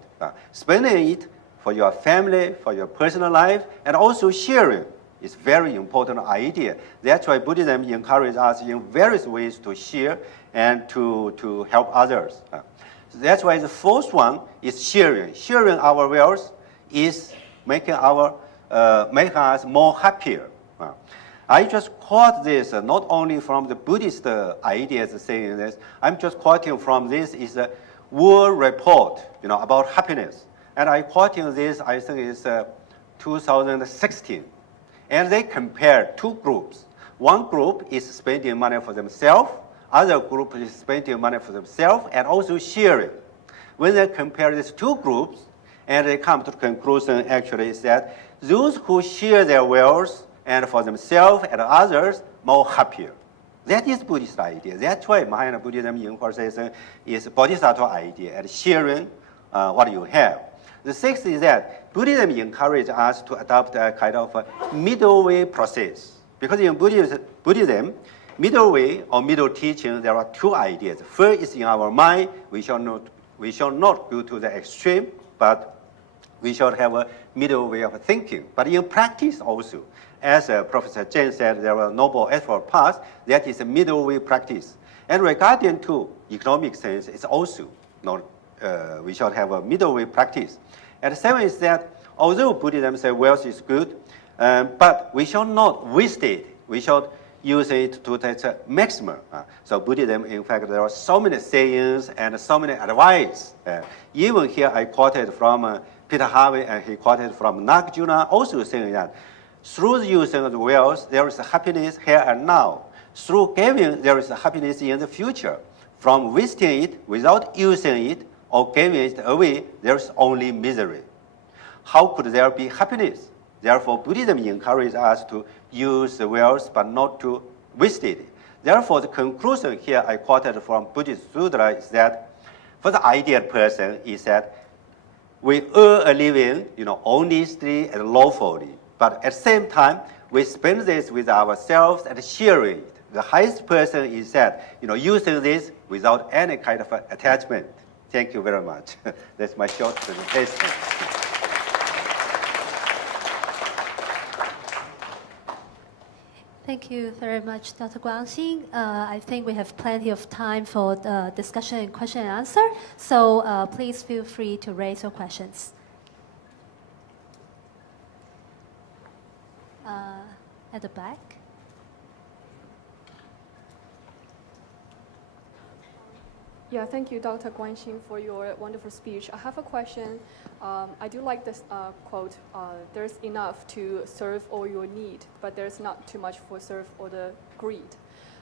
Spending it for your family, for your personal life, and also sharing is very important idea. That's why Buddhism encourages us in various ways to share and to help others. So that's why the fourth one is sharing. Sharing our wealth is making us more happier. I just quote this not only from the Buddhist ideas saying this. I'm just quoting from this is a World Report, about happiness. And I quoting this, I think it's 2016. And they compare two groups. One group is spending money for themselves. Other group is spending money for themselves and also sharing. When they compare these two groups, and they come to the conclusion actually is that those who share their wealth and for themselves and others more happier. That is Buddhist idea. That's why Mahayana Buddhism emphasizes is Bodhisattva idea and sharing what you have. The sixth is that Buddhism encourages us to adopt a kind of a middle way process. Because in Buddhism, middle way or middle teaching, there are two ideas. First is in our mind, we shall not go to the extreme, but we should have a middle way of thinking. But in practice also, as Professor Cheng said, there are noble effort paths, that is a middle way practice. And regarding to economic sense, it's also not, we should have a middle way practice. And seven is that although Buddhism says wealth is good, but we should not waste it. We should use it to the maximum. So Buddhism, in fact, there are so many sayings and so many advice. Even here I quoted from Peter Harvey, and he quoted from Nagarjuna, also saying that through the using of the wealth, there is a happiness here and now. Through giving, there is a happiness in the future. From wasting it without using it or giving it away, there is only misery. How could there be happiness? Therefore, Buddhism encourages us to use the wealth but not to waste it. Therefore, the conclusion here I quoted from Buddhist Sutra is that for the ideal person is that we earn a living, honestly and lawfully. But at the same time, we spend this with ourselves and sharing it. The highest person is that, using this without any kind of attachment. Thank you very much. That's my short presentation. Thank you very much, Dr. Guang Xing. I think we have plenty of time for the discussion and question and answer. So please feel free to raise your questions. At the back. Yeah, thank you, Dr. Guang Xing, for your wonderful speech. I have a question. I do like this quote, there's enough to serve all your need, but there's not too much for serve all the greed.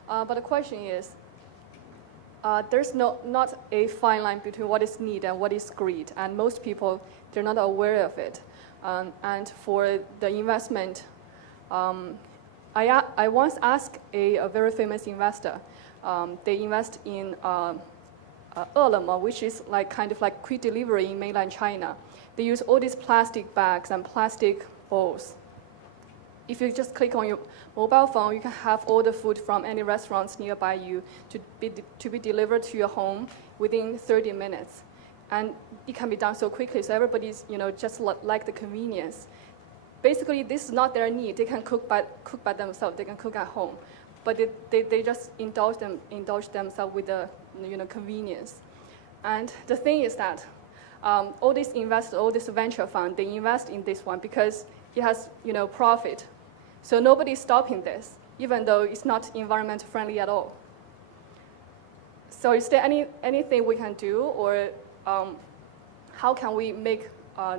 But the question is, there's not a fine line between what is need and what is greed, and most people, they're not aware of it. And for the investment, I once asked a very famous investor, they invest in which is kind of like quick delivery in mainland China. They use all these plastic bags and plastic bowls. If you just click on your mobile phone, you can have all the food from any restaurants nearby you to be delivered to your home within 30 minutes. And it can be done so quickly, so everybody's just like the convenience. Basically, this is not their need. They can cook by themselves. They can cook at home, but they just indulge themselves with the convenience. And the thing is that all these investors, all this venture fund, they invest in this one because it has profit. So nobody's stopping this, even though it's not environment friendly at all. So is there anything we can do, or how can we make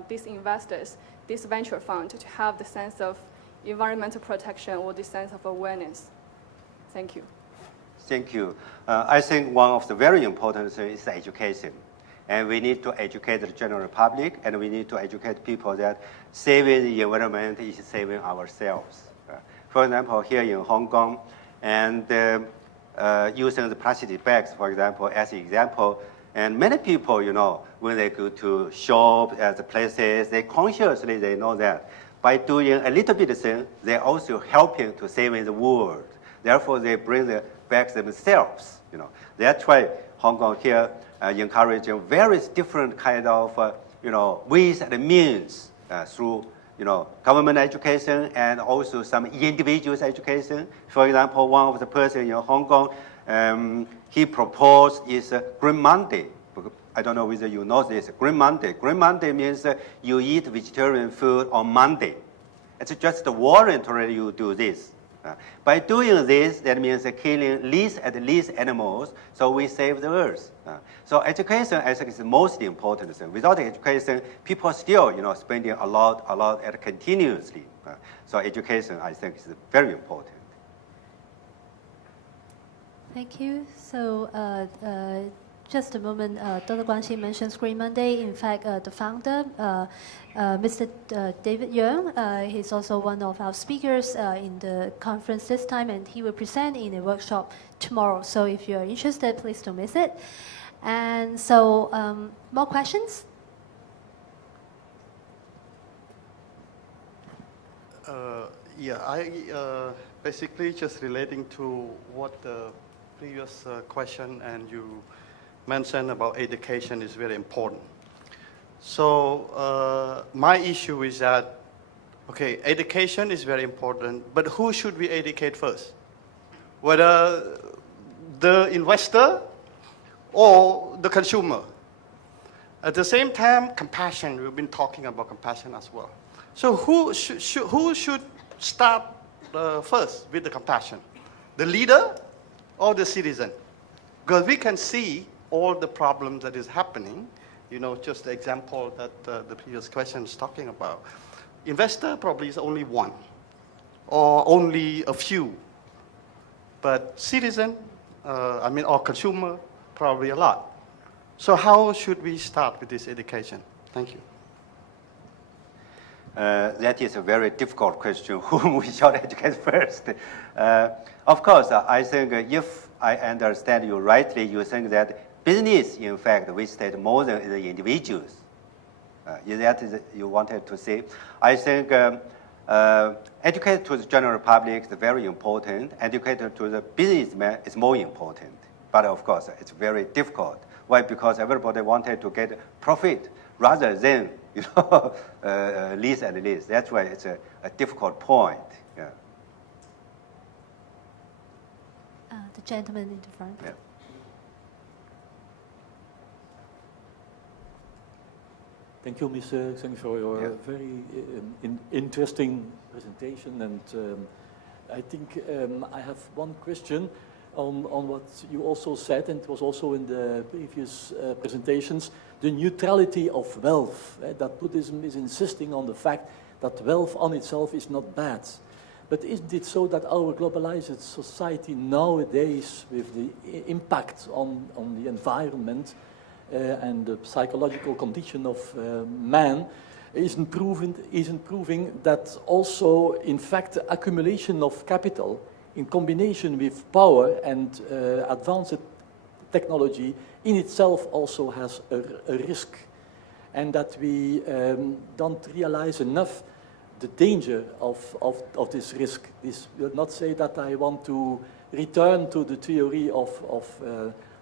these investors, this venture fund, to have the sense of environmental protection or the sense of awareness? Thank you. Thank you. I think one of the very important things is education. And we need to educate the general public, and we need to educate people that saving the environment is saving ourselves. For example, here in Hong Kong, and using the plastic bags, for example, as an example, and many people, when they go to shop at the places, they know that by doing a little bit of thing, they're also helping to saving the world. Therefore, they bring the bags themselves. That's why Hong Kong here encouraging various different kind of ways and means through government education and also some individuals education. For example, one of the person in Hong Kong, he proposed is Green Monday. I don't know whether you know this. Green Monday. Green Monday means you eat vegetarian food on Monday. It's just voluntary you do this. By doing this, that means killing least animals, so we save the earth. So education, I think, is the most important thing. Without education, people still, spending a lot continuously. So education, I think, is very important. Thank you. So just a moment, Dr. Guang Xing mentions Green Monday. In fact, the founder, Mr. David Young, he's also one of our speakers in the conference this time, and he will present in a workshop tomorrow. So if you're interested, please don't miss it. And so, more questions? I basically just relating to what the previous question and you mentioned about education is very important. So my issue is that, okay, education is very important, but who should we educate first? Whether the investor or the consumer? At the same time, compassion, we've been talking about compassion as well. So who should start first with the compassion? The leader or the citizen? Because we can see all the problems that is happening, just the example that the previous question is talking about. Investor probably is only one, or only a few. But citizen, or consumer, probably a lot. So how should we start with this education? Thank you. That is a very difficult question, whom we should educate first. Of course, I think if I understand you rightly, you think that business, in fact, wasted more than the individuals. Is that you wanted to say? I think educate to the general public is very important. Educate to the businessman is more important. But of course, it's very difficult. Why? Because everybody wanted to get profit rather than least and least. That's why it's a difficult point. Yeah. The gentleman in the front. Yeah. Thank you, Mr. Cheng, for your very interesting presentation. And I think I have one question on what you also said, and it was also in the previous presentations, the neutrality of wealth. That Buddhism is insisting on the fact that wealth on itself is not bad. But isn't it so that our globalized society nowadays, with the impact on the environment, and the psychological condition of man isn't proving that also, in fact, the accumulation of capital in combination with power and advanced technology in itself also has a risk, and that we don't realize enough the danger of this risk. This will not say that I want to return to the theory of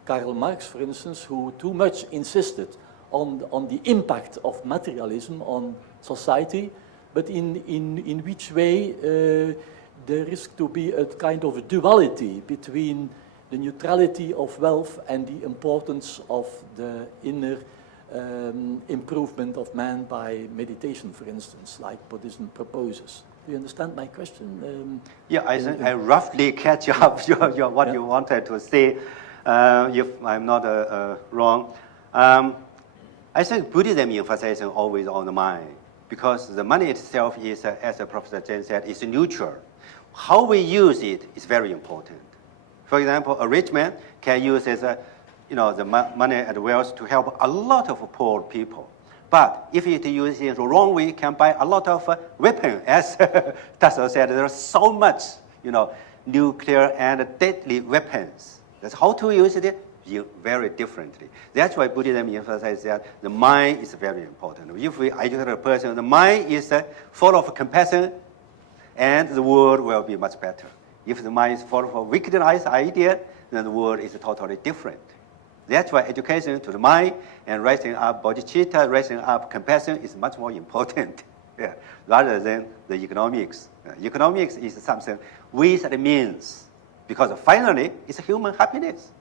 Karl Marx, for instance, who too much insisted on the impact of materialism on society, but in which way there is to be a kind of a duality between the neutrality of wealth and the importance of the inner improvement of man by meditation, for instance, like Buddhism proposes. Do you understand my question? Yeah, I think I roughly catch up what you wanted to say. If I'm not wrong, I think Buddhism emphasizes always on the mind, because the money itself is, as Professor Cheng said, is neutral. How we use it is very important. For example, a rich man can use his, the money and wealth to help a lot of poor people. But if it uses it the wrong way, can buy a lot of weapons. As Tasso said, there's so much, nuclear and deadly weapons. That's how to use it very differently. That's why Buddhism emphasizes that the mind is very important. If we educate a person, the mind is full of compassion, and the world will be much better. If the mind is full of victimized idea, then the world is totally different. That's why education to the mind and raising up bodhicitta, raising up compassion is much more important, rather than the economics. Economics is something with and means, because finally it's human happiness.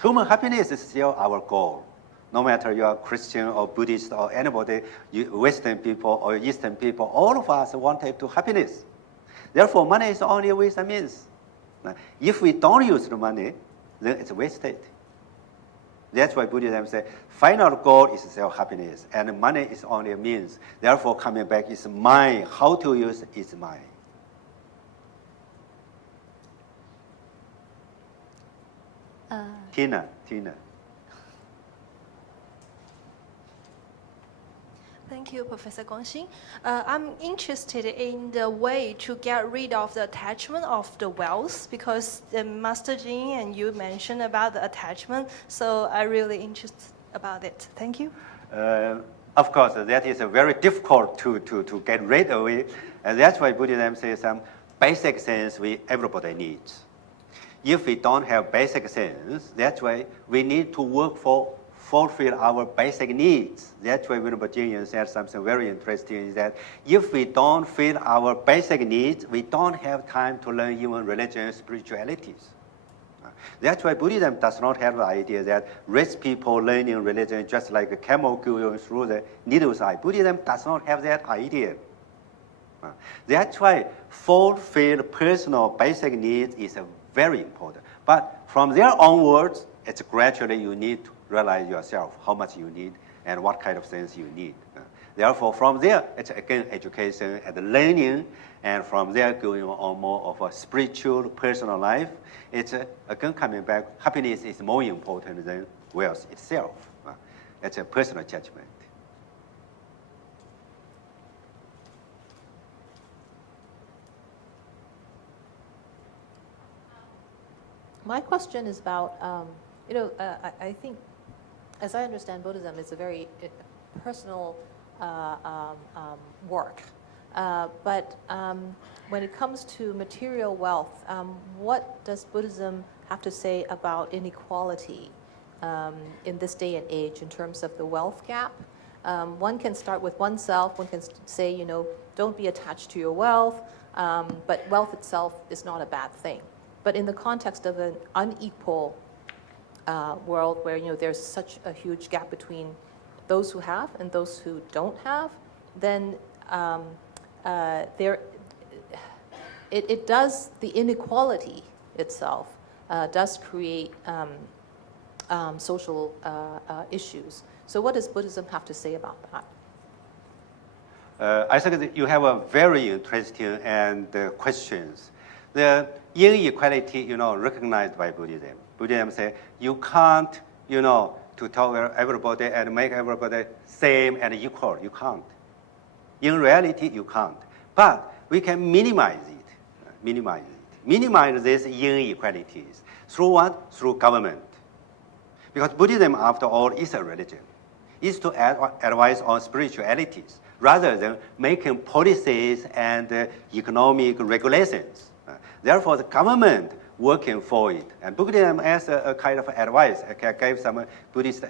Human happiness is still our goal. No matter you are Christian or Buddhist or anybody, Western people or Eastern people, all of us wanted to happiness. Therefore, money is only a ways and means. If we don't use the money, then it's wasted. That's why Buddhism says final goal is self-happiness, and money is only a means. Therefore, coming back is mind. How to use is mind. Tina. Thank you, Professor Guang Xing. I'm interested in the way to get rid of the attachment of the wealth, because Master Jing and you mentioned about the attachment, so I'm really interested about it. Thank you. Of course, that is very difficult to get rid of it, and that's why Buddhism says some basic sense everybody needs. If we don't have basic sense, that's why we need to work for fulfill our basic needs. That's why Venerable Jing said something very interesting, is that if we don't fill our basic needs, we don't have time to learn even religion and spiritualities. That's why Buddhism does not have the idea that rich people learning religion just like a camel going through the needle's eye. Buddhism does not have that idea. That's why fulfill personal basic needs is very important. But from there onwards, it's gradually you need to realize yourself how much you need and what kind of things you need. Therefore, from there, it's again education and learning, and from there going on more of a spiritual, personal life. It's again coming back, happiness is more important than wealth itself. It's a personal judgment. My question is about, I think, as I understand Buddhism, it's a very personal work. But when it comes to material wealth, what does Buddhism have to say about inequality in this day and age in terms of the wealth gap? One can start with oneself. One can say, don't be attached to your wealth, but wealth itself is not a bad thing. But in the context of an unequal world where there's such a huge gap between those who have and those who don't have, then it does, the inequality itself does create social issues. So what does Buddhism have to say about that? I think that you have a very interesting questions. The inequality, recognized by Buddhism. Buddhism says you can't, to tell everybody and make everybody same and equal. You can't. In reality, you can't. But we can minimize it. Minimize these inequalities. Through what? Through government. Because Buddhism, after all, is a religion. It's to advise on spiritualities rather than making policies and economic regulations. Therefore, the government working for it. And Buddhism as a kind of advice. I gave some Buddhist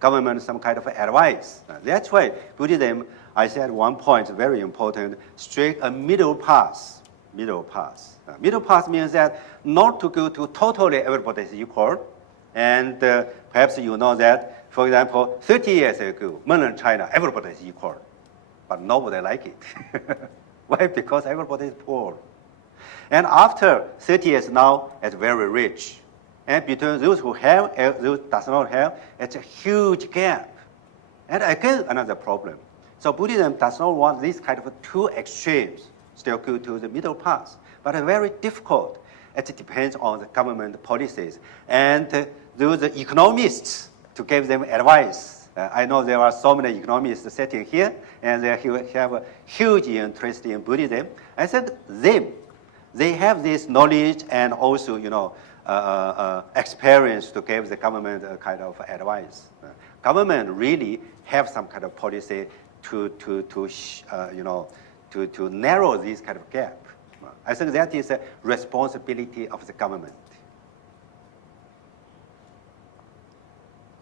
government some kind of advice. That's why Buddhism, I said one point, very important, strike a middle path. Middle path. Middle path means that not to go to totally everybody is equal. And perhaps you know that, for example, 30 years ago, mainland China, everybody is equal. But nobody like it. Why? Because everybody is poor. And after 30 years now, it's very rich. And between those who have and those who does not have, it's a huge gap. And again, another problem. So Buddhism does not want this kind of two extremes, still go to the middle path. But it's very difficult. It depends on the government policies. And those economists, to give them advice. I know there are so many economists sitting here, and they have a huge interest in Buddhism. I think they have this knowledge and also, experience to give the government a kind of advice. Government really have some kind of policy to narrow this kind of gap. I think that is a responsibility of the government.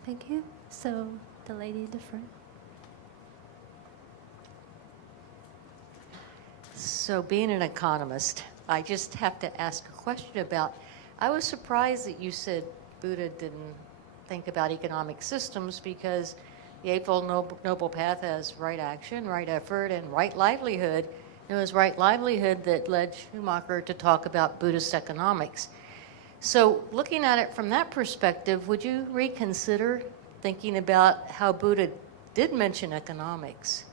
Thank you. So the lady in the front. So being an economist, I just have to ask a question about, I was surprised that you said Buddha didn't think about economic systems because the Eightfold Noble Path has right action, right effort, and right livelihood. It was right livelihood that led Schumacher to talk about Buddhist economics. So looking at it from that perspective, would you reconsider thinking about how Buddha did mention economics?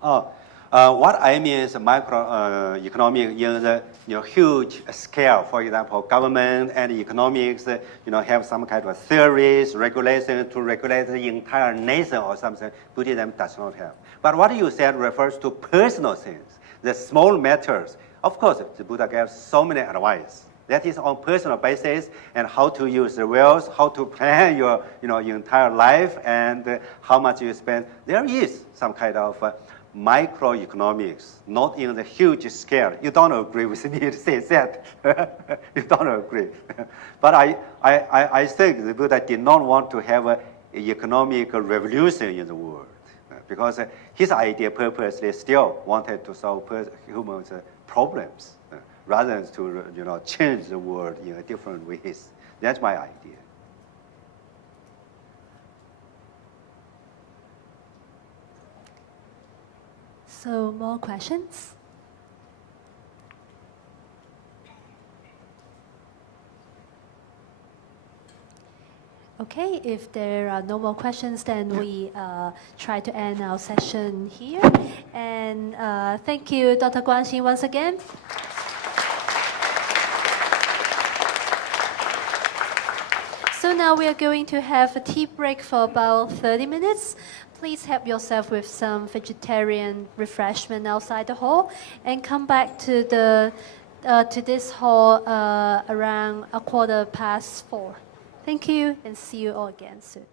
What I mean is microeconomic in the huge scale. For example, government and economics, have some kind of theories, regulation to regulate the entire nation or something. Buddhism does not have. But what you said refers to personal things, the small matters. Of course, the Buddha gave so many advice. That is on personal basis and how to use the wealth, how to plan your entire life and how much you spend. There is some kind of microeconomics, not in the huge scale. You don't agree with me to say that. You don't agree. But I think the Buddha did not want to have an economic revolution in the world because his idea purposely still wanted to solve human problems rather than to change the world in a different ways. That's my idea. So more questions? Okay, if there are no more questions, then we try to end our session here. And thank you, Dr. Guang Xing, once again. So now we are going to have a tea break for about 30 minutes. Please help yourself with some vegetarian refreshment outside the hall and come back to the to this hall around 4:15. Thank you, and see you all again soon.